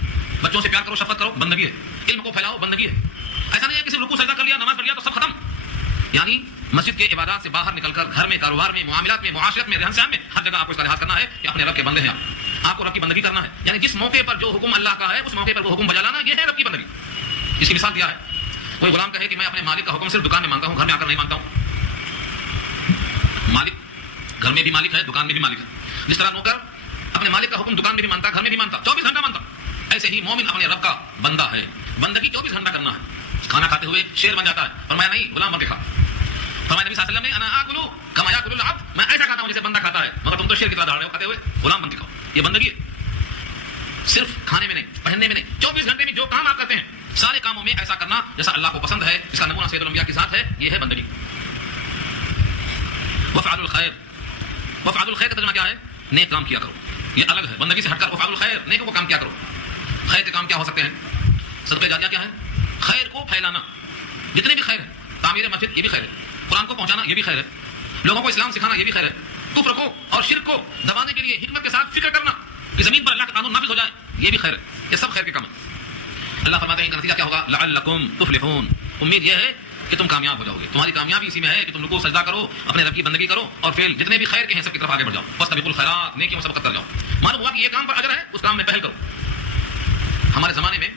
بچوں سے پیار کرو، شفقت کرو بندگی ہے، علم کو پھیلاؤ بندگی ہے۔ ایسا نہیں ہے کہ صرف رکوع سجدہ کر لیا، نماز پڑھ لیا تو سب ختم۔ یعنی مسجد کے عبادات سے باہر نکل کر گھر میں، کاروبار میں، معاملات میں، معاشرت میں، رہن سہن میں ہر جگہ آپ کو اس کا لحاظ کرنا ہے کہ اپنے رب کے بندے ہیں آپ کو رب کی بندگی کرنا ہے۔ یعنی جس موقع پر جو حکم اللہ کا ہے اس موقع پر وہ حکم بجا لانا، یہ ہے رب کی بندگی۔ اس کی مثال دیا ہے، کوئی غلام کہے کہ میں اپنے مالک کا حکم صرف دکان میں مانتا ہوں، گھر میں آ کر نہیں مانتا ہوں۔ مالک گھر میں بھی مالک ہے، دکان میں بھی مالک ہے۔ جس طرح نوکر اپنے مالک کا حکم دکان میں بھی مانتا، گھر میں بھی مانتا، 24 گھنٹہ مانتا، ایسے ہی مومن اپنے رب کا بندہ ہے، بندگی 24 گھنٹہ کرنا ہے۔ کھانا کھاتے ہوئے شیر بن جاتا ہے، فرمایا نہیں غلام بن کے کھا۔ فرمایا نبی صلی اللہ علیہ وسلم نے انا آکلو کما یاکل العبد، میں ایسا کھاتا ہوں جیسے بندہ کھاتا ہے، مگر تم تو شیر کی طرح دھاڑ رہے ہو کھاتے ہوئے، غلام بن کے کھاؤ۔ یہ بندگی ہے، صرف کھانے میں نہیں، پہننے میں نہیں، 24 گھنٹے میں جو کام آپ کرتے ہیں سارے کاموں میں ایسا کرنا جیسا اللہ کو پسند ہے، جس کا نمونہ سید الانبیاء کی ذات ہے، یہ ہے بندگی۔ وفعلوا الخیر، وفعلوا الخیر کا ترجمہ کیا ہے؟ نیک کام کیا کرو، یہ الگ ہے بندگی سے ہٹ کر۔ وفعلوا الخیر، نیکوں کو کام کیا کرو۔ خیر کے کام کیا ہو سکتے ہیں؟ صدقہ جاریہ کیا ہے؟ خیر کو پھیلانا، جتنے بھی خیر ہے، تعمیر مسجد یہ بھی خیر ہے، قرآن کو پہنچانا یہ بھی خیر ہے، لوگوں کو اسلام سکھانا یہ بھی خیر ہے، کفر کو اور شرک کو دبانے کے لیے حکمت کے ساتھ فکر کرنا کہ زمین پر اللہ کا قانون نافذ ہو جائے، یہ بھی خیر ہے۔ یہ سب خیر کے کام ہیں۔ اللہ فرماتے ہیں ان کا نتیجہ کیا ہوگا؟ لعلکم تفلحون، امید یہ ہے کہ تم کامیاب ہو جاؤ گے، تمہاری کامیابی اسی میں ہے کہ تم رکوع سجدہ کرو، اپنے رب کی بندگی کرو، اور فعل جتنے بھی خیر کے ہیں سب کی طرف آگے بڑھ جاؤ، فاستبقوا الخیرات، نیکیوں میں سبقت کر جاؤ۔ معلوم ہوا کہ یہ کام پر اجر ہے، اس کام میں پہل کرو۔ ہمارے زمانے میں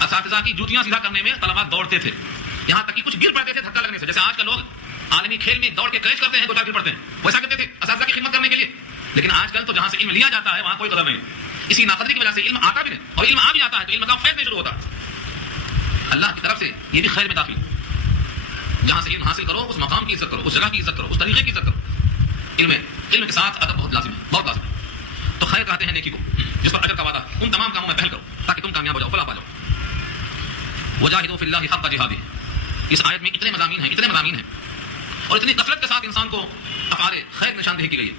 اساتذہ کی جوتیاں سیدھا کرنے میں طلباء دوڑتے تھے، یہاں تک کہ کچھ گر پڑتے تھے دھکا لگنے سے، جیسے آج کل لوگ عالمی کھیل میں دوڑ کے کیچ کرتے ہیں، دو چار گر پڑتے ہیں، ویسا کرتے تھے اساتذہ کی خدمت کرنے کے لیے۔ لیکن آج کل تو جہاں سے علم لیا جاتا ہے وہاں کوئی قدر نہیں، اسی ناقدری کی وجہ سے علم آتا بھی نہیں، اور علم آ بھی جاتا ہے تو علم کا فیض نہیں شروع ہوتا۔ اللہ کی طرف سے یہ بھی خیر میں داخل، جہاں سے علم حاصل کرو اس مقام کی عزت کرو، اس جگہ کی عزت کرو، اس طریقے کی عزت کرو۔ علم کے ساتھ ادب بہت لازم ہے، بہت لازم ہے۔ تو خیر کہتے ہیں نیکی کو جس پر اجر کا وعدہ ہے، ان تمام کاموں میں پہل کرو تاکہ تم کامیاب ہو جاؤ، فلاح پا جاؤ۔ وجاہدوا فی اللہ حق جہادہ، اس آیت میں اتنے مضامین ہیں اور اتنی کثرت کے ساتھ انسان کو افعال خیر نشاندہی کی گئی ہے۔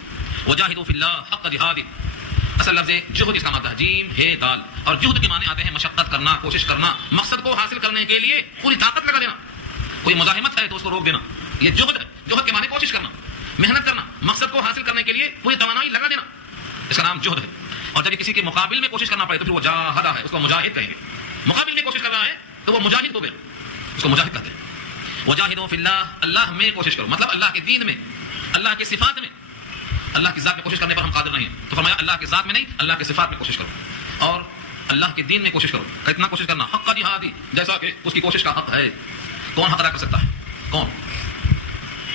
وجاہدوا فی اللہ حق جہادہ، اصل لفظ جہد اس کا مادہ جیم ہے دال، اور جہد کے معنی آتے ہیں مشقت کرنا، کوشش کرنا، مقصد کو حاصل کرنے کے لیے پوری طاقت لگا دینا۔ کوئی مزاحمت ہے تو اس کو روک دینا، یہ جہد ہے۔ جہد کے معنی کوشش کرنا، محنت کرنا، مقصد کو حاصل کرنے کے لیے پوری توانائی لگا دینا، اس کا نام جہد ہے۔ اور جب کسی کے مقابل میں کوشش کرنا پڑے تو پھر وہ جاہدہ ہے، اس کو مجاہد کہیں گے۔ مقابل میں کوشش کر رہا ہے تو وہ مجاہد ہو گیا، اس کو مجاہد کہتے ہیں۔ وجاہدوا فی اللہ، اللہ میں کوشش کرو، مطلب اللہ کے دین میں، اللہ کی صفات میں۔ اللہ کی ذات میں کوشش کرنے پر ہم قادر نہیں ہیں، تو فرمایا اللہ کی ذات میں نہیں، اللہ کی صفات میں کوشش کرو، اور اللہ کے دین میں کوشش کرو۔ کتنا کوشش کرنا؟ حق جہادی، جیسا کہ اس کی کوشش کا حق ہے۔ کون حق ادا کر سکتا ہے؟ کون؟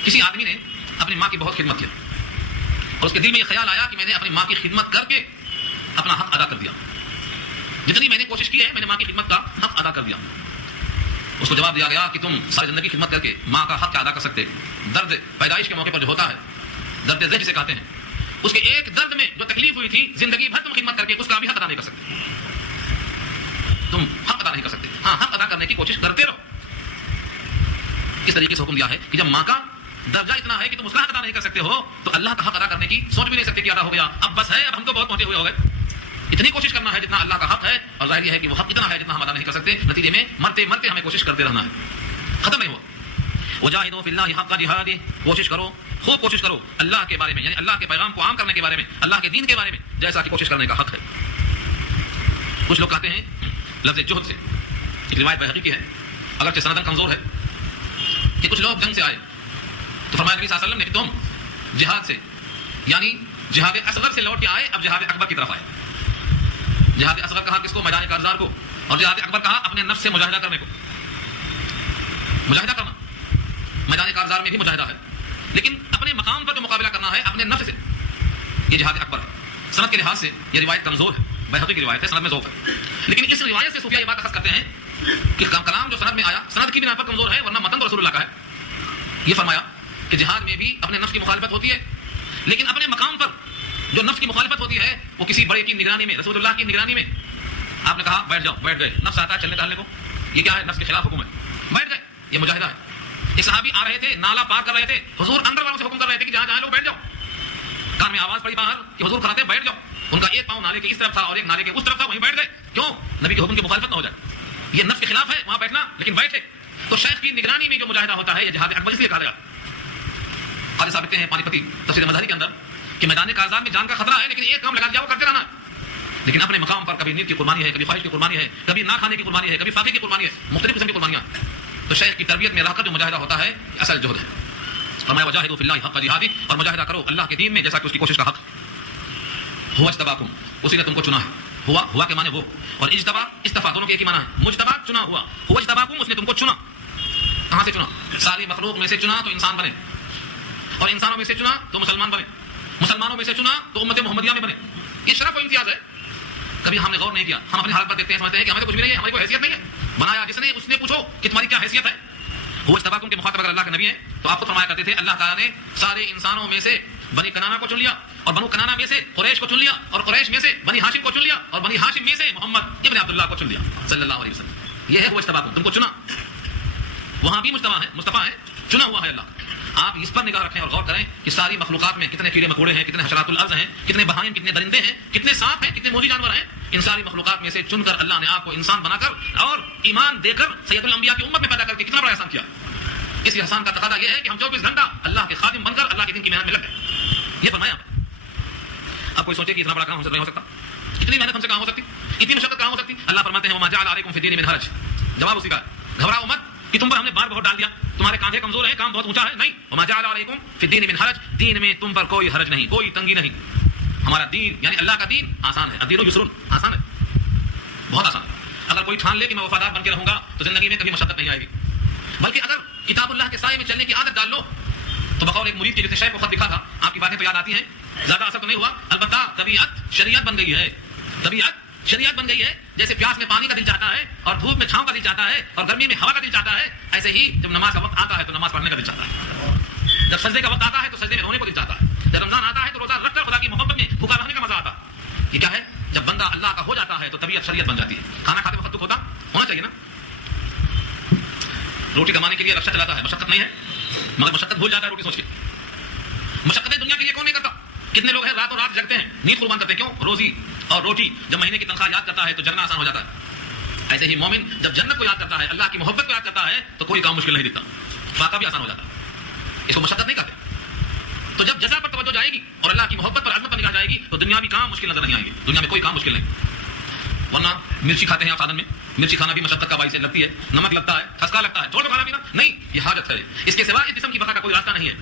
کسی آدمی نے اپنی ماں کی بہت خدمت کی اور اس کے دل میں یہ خیال آیا کہ میں نے اپنی ماں کی خدمت کر کے اپنا حق ادا کر دیا، جتنی میں نے کوشش کی ہے میں نے ماں کی خدمت کا حق ادا کر دیا۔ اس کو جواب دیا گیا کہ تم ساری زندگی خدمت کر کے ماں کا حق کیا ادا کر سکتے؟ درد پیدائش کے موقع پر جو ہوتا ہے، درد ذہن جسے کہتے ہیں، اس کے ایک درد میں جو تکلیف ہوئی تھی زندگی بھر تم خدمت کر کے اس کا بھی حق ادا نہیں کر سکتے، تم حق ادا نہیں کر سکتے۔ ہاں، حق ادا کرنے کی کوشش کرتے رہو۔ اس طریقے سے حکم دیا ہے کہ جب ماں کا درجہ اتنا ہے کہ تم اس کا حق ادا نہیں کر سکتے ہو تو اللہ کا حق ادا کرنے کی سوچ بھی نہیں سکتے کہ ادا ہو گیا، اب بس ہے، اب ہم تو بہت پہنچے ہوئے ہو گئے۔ اتنی کوشش کرنا ہے جتنا اللہ کا حق ہے، اور ظاہر یہ ہے کہ وہ حق اتنا ہے جتنا ہم ادا نہیں کر سکتے، نتیجے میں مرتے مرتے ہمیں کوشش کرتے رہنا ہے، ختم نہیں ہوا۔ وجاہدوا فی اللہ حق جہادہ، کوشش کرو، خوب کوشش کرو اللہ کے بارے میں، یعنی اللہ کے پیغام کو عام کرنے کے بارے میں، اللہ کے دین کے بارے میں، جیسا کہ کوشش کرنے کا حق ہے۔ کچھ لوگ کہتے ہیں لفظ جہد سے، ایک روایت بہقی کی ہے اگرچہ سندن کمزور ہے، کہ کچھ لوگ جنگ سے آئے تو فرمایا نبی صلی اللہ علیہ وسلم نے کہ تم جہاد سے، یعنی جہاد اصغر سے لوٹ کے آئے، اب جہاد اکبر کی طرف آئے۔ جہاد اصغر کہا کس کو؟ میدان کارزار کو، اور جہاد اکبر کہا اپنے نفس سے مجاہدہ کرنے کو۔ مجاہدہ کرنا میدان کارزار میں بھی مجاہدہ ہے، لیکن اپنے مقام پر جو مقابلہ کرنا ہے اپنے نفس سے، یہ جہاد اکبر ہے۔ سند کے لحاظ سے یہ روایت کمزور ہے، بہقی کی روایت ہے، سند میں ضعف ہے، لیکن اس روایت سے صوفیہ یہ بات اخذ کرتے ہیں کہ کلام جو سند میں آیا سند کی بنا پر کمزور ہے، ورنہ متن رسول اللہ کا ہے۔ یہ فرمایا کہ جہاد میں بھی اپنے نفس کی مخالفت ہوتی ہے، لیکن اپنے مقام پر جو نفس کی مخالفت ہوتی ہے وہ کسی بڑے کی نگرانی میں، رسول اللہ کی نگرانی میں آپ نے کہا بیٹھ جاؤ، بیٹھ گئے، نفس آتا ہے چلنے ٹہلنے کو، یہ کیا ہے؟ نفس کے خلاف حکم ہے، بیٹھ گئے، یہ مجاہدہ ہے۔ ایک صحابی آ رہے تھے، نالا پاک کر رہے تھے، حضور اندر والوں سے حکم کر رہے تھے کہ جہاں جہاں لوگ بیٹھ جاؤ، کان میں آواز پڑی باہر کہ حضور کراتے بیٹھ جاؤ، ان کا ایک پاؤں نالے کے اس طرف تھا اور ایک نالے کے اس طرف تھا، وہیں بیٹھ گئے، کیوں؟ نبی کے حکم کی مخالفت نہ ہو جائے، یہ نفس کے خلاف ہے وہاں بیٹھنا، لیکن بیٹھے۔ تو شیخ کی نگرانی میں جو مجاہدہ ہوتا ہے یہ جہاد اکبر اس لیے کہا گیا۔ قاضی صاحب لکھتے ہیں پانی پتی تفسیر مظہری کے اندر کہ میدان کارزار میں جان کا خطرہ ہے، لیکن ایک کام لگا دیا وہ کرتے رہنا، لیکن اپنے مقام پر کبھی نیند کی قربانی ہے، کبھی خواہش کی قربانی ہے، کبھی نہ کھانے کی قربانی ہے، کبھی فاقے کی قربانی ہے، مختلف قسم کی قربانیاں۔ تو شیخ کی تربیت میں رہ کر جو مجاہدہ ہوتا ہے یہ اصل جہد ہے۔ فرمایا وجاہدوا فی اللہ حق جہادہ، اور مجاہدہ کرو اللہ کے دین میں جیسا کہ اس کی کوشش کا حق۔ ہوا اجتباکم، اسی نے تم کو چنا ہے، ہوا کے معنی وہ، اور اجتبا استفا دونوں کے ایک ہی معنی ہے، مجتبا چنا ہوا، ہوا اجتباکم اس نے تم کو چنا، کہاں سے چنا؟ ساری مخلوق میں سے چنا تو انسان بنے، اور انسانوں میں سے چنا تو مسلمان بنے، مسلمانوں میں سے چنا تو امت محمدیہ میں بنے۔ یہ شرف و امتیاز ہے، کبھی ہم نے غور نہیں کیا، ہم اپنی حالت پر دیکھتے ہیں سمجھتے ہیں کہ ہمیں تو کچھ بھی نہیں ہے، ہماری کوئی حیثیت نہیں ہے، بنایا جس نے اس نے پوچھو کہ تمہاری کیا حیثیت ہے۔ وہ اجتباکم کے مخاطب اگر اللہ کے نبی ہیں تو آپ کو فرمایا کرتے تھے اللہ تعالیٰ نے سارے انسانوں میں سے بنی کنانا کو چن لیا، اور بنو کنانا میں سے قریش کو چن لیا، اور قریش میں سے بنی ہاشم کو چن لیا، اور بنی ہاشم میں سے محمد ابن عبداللہ کو چن لیا صلی اللہ علیہ وسلم۔ یہ ہے وہ اجتباکم، تم کو چنا، وہاں بھی مصطفیٰ ہے، چنا ہوا ہے اللہ۔ آپ اس پر نگاہ رکھیں اور غور کریں کہ ساری مخلوقات میں کتنے کیڑے مکوڑے ہیں، کتنے حشرات الارض ہیں، کتنے بہائم، کتنے درندے ہیں، کتنے سانپ ہیں، کتنے موذی جانور ہیں، ان ساری مخلوقات میں سے چن کر اللہ نے آپ کو انسان بنا کر اور ایمان دے کر سید الانبیاء کی امت میں پیدا کر کے کتنا بڑا احسان کیا۔ اس احسان کا تقاضا یہ ہے کہ ہم 24 گھنٹہ اللہ کے خادم بن کر اللہ کے دین کی محنت میں لگ گئے۔ یہ فرمایا اب کوئی سوچے کہ اتنا بڑا کام ہم سے نہیں ہو سکتا، اتنی محنت ہم سے کہاں ہو سکتی، اتنی مشقت کہاں ہو سکتی؟ اللہ فرماتے ہیں وما جعل علیکم فی الدین من حرج، جواب اسی کا ہے، گھبراؤ مت کہ تم پر ہم نے بار بہت ڈال دیا، تمہارے کاندھے کمزور ہیں، کام بہت اونچا ہے، نہیں، وما جعل علیکم فی الدین من حرج، دین میں تم پر کوئی حرج نہیں، کوئی تنگی نہیں، ہمارا دین یعنی اللہ کا دین آسان ہے، الدین یسر، آسان ہے، بہت آسان ہے۔ اگر کوئی ٹھان لے کہ میں وفادار بن کے رہوں گا تو زندگی میں کبھی مشقت نہیں آئے گی، بلکہ اگر کتاب اللہ کے سائے میں چلنے کی عادت ڈال لو تو بقول ایک مرید کے جتنے شیخ کو خط لکھا تھا، آپ کی باتیں تو یاد آتی ہیں، زیادہ اثر تو نہیں ہوا، البتہ طبیعت شریعت بن گئی ہے، طبیعت شریعت بن گئی ہے، جیسے پیاس میں پانی کا دل چاہتا ہے، اور دھوپ میں چھاؤں کا دل چاہتا ہے، اور گرمی میں ہوا کا دل چاہتا ہے، ایسے ہی جب نماز کا وقت آتا ہے تو نماز پڑھنے کا دل چاہتا ہے، جب سجدے کا وقت آتا ہے تو سجدے میں رونے کو دل چاہتا ہے، جب رمضان آتا ہے تو روزہ رکھ کر خدا کی محبت میں بھوکا رہنے کا مزہ آتا ہے۔ یہ کیا ہے؟ جب بندہ اللہ کا ہو جاتا ہے تو طبیعت شریعت بن جاتی ہے۔ کھانا کھاتے وقت دکھ ہونا چاہیے نا، روٹی کمانے کے لیے رکشہ چلاتا ہے، مشقت نہیں ہے، مگر مشقت بھول جاتا ہے روٹی سوچ کے۔ مشقتیں دنیا کے لیے کون نہیں کرتا؟ کتنے لوگ ہیں راتوں رات جگتے ہیں، نیند قربان کرتے ہیں، کیوں؟ روزی اور روٹی جب مہینے کی تنخواہ یاد کرتا ہے تو جرنا آسان ہو جاتا ہے۔ ایسے ہی مومن جب جنت کو یاد کرتا ہے، اللہ کی محبت کو یاد کرتا ہے تو کوئی کام مشکل نہیں دکھتا، فاقہ بھی آسان ہو جاتا ہے، اس کو مشقت نہیں کرتے۔ تو جب جزا پر توجہ جائے گی اور اللہ کی محبت پر عظمت پر نگاہ جائے گی تو دنیاوی کام مشکل نظر نہیں آئے گی، دنیا میں کوئی کام مشکل نہیں۔ ورنہ مرچی کھاتے ہیں آپ سادن میں، مرچی کھانا بھی مشقت کا باعث لگتی ہے، نمک لگتا ہے، کھسکا لگتا ہے، چھوڑ دو کھانا پینا، نہیں، یہ حاجت ہے، اس کے سوا اس جسم کی بقا کا کوئی راستہ نہیں ہے۔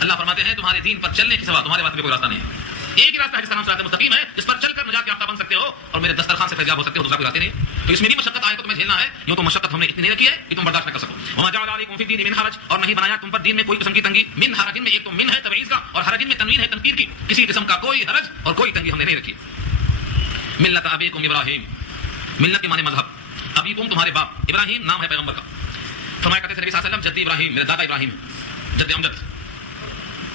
اللہ فرماتے ہیں تمہارے دین پر چلنے کے سوا تمہارے واسطے کوئی راستہ نہیں ہے، ایک ہی راستہ ہے جس کا نام صراط مستقیم ہے، جس پر چل کر نجات یافتہ بن سکتے ہو اور میرے دسترخوان سے فیضیاب ہو سکتے ہو، دوسرا کوئی راستہ نہیں ہے۔ تو اس میں بھی مشقت آئے تو تمہیں جھیلنا ہے، یوں تو مشقت ہم نے اتنی نہیں رکھی ہے کہ تم برداشت نہ کر سکو۔ وما جعل علیکم فی الدین من حرج، اور نہیں بنایا تم پر دین میں کوئی قسم کی تنگی، من حرج میں ایک تو من ہے تبعیض کا، اور حرج میں تنوین ہے تنقیر کی، کسی قسم کا کوئی حرج اور کوئی تنگی ہم نے نہیں رکھی۔ ملت ابیکم ابراہیم، ملت کے معنی مذہب، ابیکم تمہارے باپ، ابراہیم نام ہے پیغمبر کا۔ فرمایا کرتے تھے نبی صلی اللہ علیہ وسلم جدی ابراہیم، میرے دادا ابراہیم ہے، جد امجد،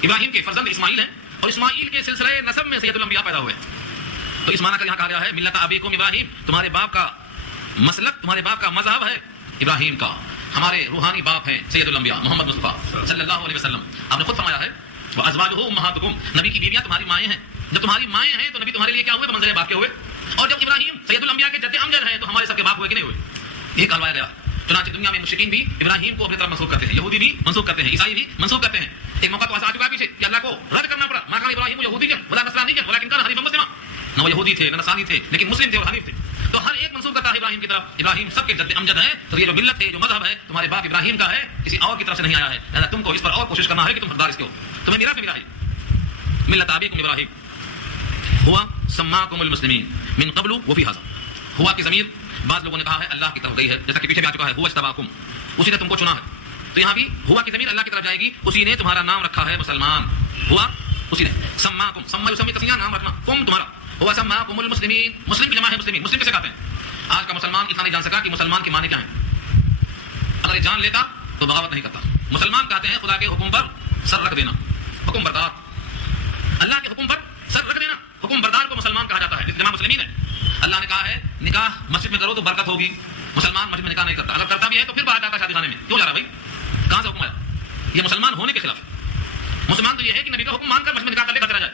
ابراہیم کے فرزند اسماعیل ہیں، اور اسماعیل کے سلسلے نسب میں سید الانبیاء پیدا ہوئے۔ تو اس معنی کا یہاں کہا گیا ہے ملت ابیکم ابراہیم، تمہارے باپ کا مسلک، تمہارے باپ کا مذہب ہے ابراہیم کا، ہمارے روحانی باپ ہیں سید الانبیاء محمد مصطفیٰ صلی اللہ علیہ وسلم۔ آپ نے خود فرمایا ہے وازواجہ امہاتکم، نبی کی بیویاں تمہاری مائیں ہیں، جب تمہاری مائیں ہیں تو نبی تمہارے لیے کیا ہوئے؟ بمنزلہ باپ کے ہوئے، اور جب ابراہیم سید الانبیاء کے جد امجد ہیں تو ہمارے سب کے باپ ہوئے کہ نہیں ہوئے؟ یہ کہلوایا گیا۔ چنانچہ دنیا میں مشرکین بھی ابراہیم کو اپنی طرف منسوب کرتے ہیں، یہودی بھی منسوب کرتے ہیں، عیسائی بھی منسوب کرتے ہیں۔ ایک موقع تو ایسا آ چکا ہے پیچھے کہ اللہ کو رد کرنا پڑا، ما کان ابراہیم یہودیا ولا نصرانیا ولکن کان حنیفا مسلما، نہ وہ یہودی تھے نہ نصرانی تھے لیکن مسلم تھے اور حنیف تھے۔ تو ہر ایک منسوب کرتا ہے ابراہیم کی طرف، ابراہیم سب کے جد امجد ہیں، تو یہ جو ملت ہے، جو مذہب ہے، تمہارے باپ ابراہیم کا ہے، کسی اور کی طرف سے نہیں آیا ہے، لہذا تم کو اس پر اور کوشش کرنا ہے کہ تم حقدار اس کے ہو، تمہیں میراث میں ملا ہے۔ ملت ابیکم ابراہیم ہوا سماکم المسلمین من قبل وفی ھذا، ہوا کی ضمیر بعض لوگوں نے کہا ہے اللہ کی طرف گئی ہے، جیسا کہ پیچھے بھی آ چکا ہے ہوا اجتباکم، اسی نے تم کو چنا ہے، تو یہاں بھی ہوا کی ضمیر اللہ کی طرف جائے گی، اسی نے تمہارا نام رکھا ہے مسلمان، ہوا اسی نے، سماکم، سما یسمی تسنیہ نام رکھنا، کم تمہارا، ہوا سماکم المسلمین، مسلم کی جمع ہے مسلمین، مسلم کیسے کہتے ہیں؟ آج کا مسلمان اتنا نہیں جان سکا کہ مسلمان کے معنی کیا ہیں، اگر یہ جان لیتا تو بغاوت نہیں کرتا۔ مسلمان کہتے ہیں خدا کے حکم پر سر رکھ دینا، حکم بردار، جمع مسلمین ہے. اللہ نے کہا ہے نکاح مسجد میں کرو تو برکت ہوگی. مسلمان مسجد میں نکاح نہیں کرتا, اگر کرتا بھی ہے تو پھر باہر جاتا شادی خانے میں. کیوں جا رہا بھائی؟ کہاں سے حکم آیا؟ یہ مسلمان ہونے کے خلاف. مسلمان تو یہ ہے کہ نبی کا حکم مان کر مسجد میں نکاح کر لے, کرتا رہ جائے.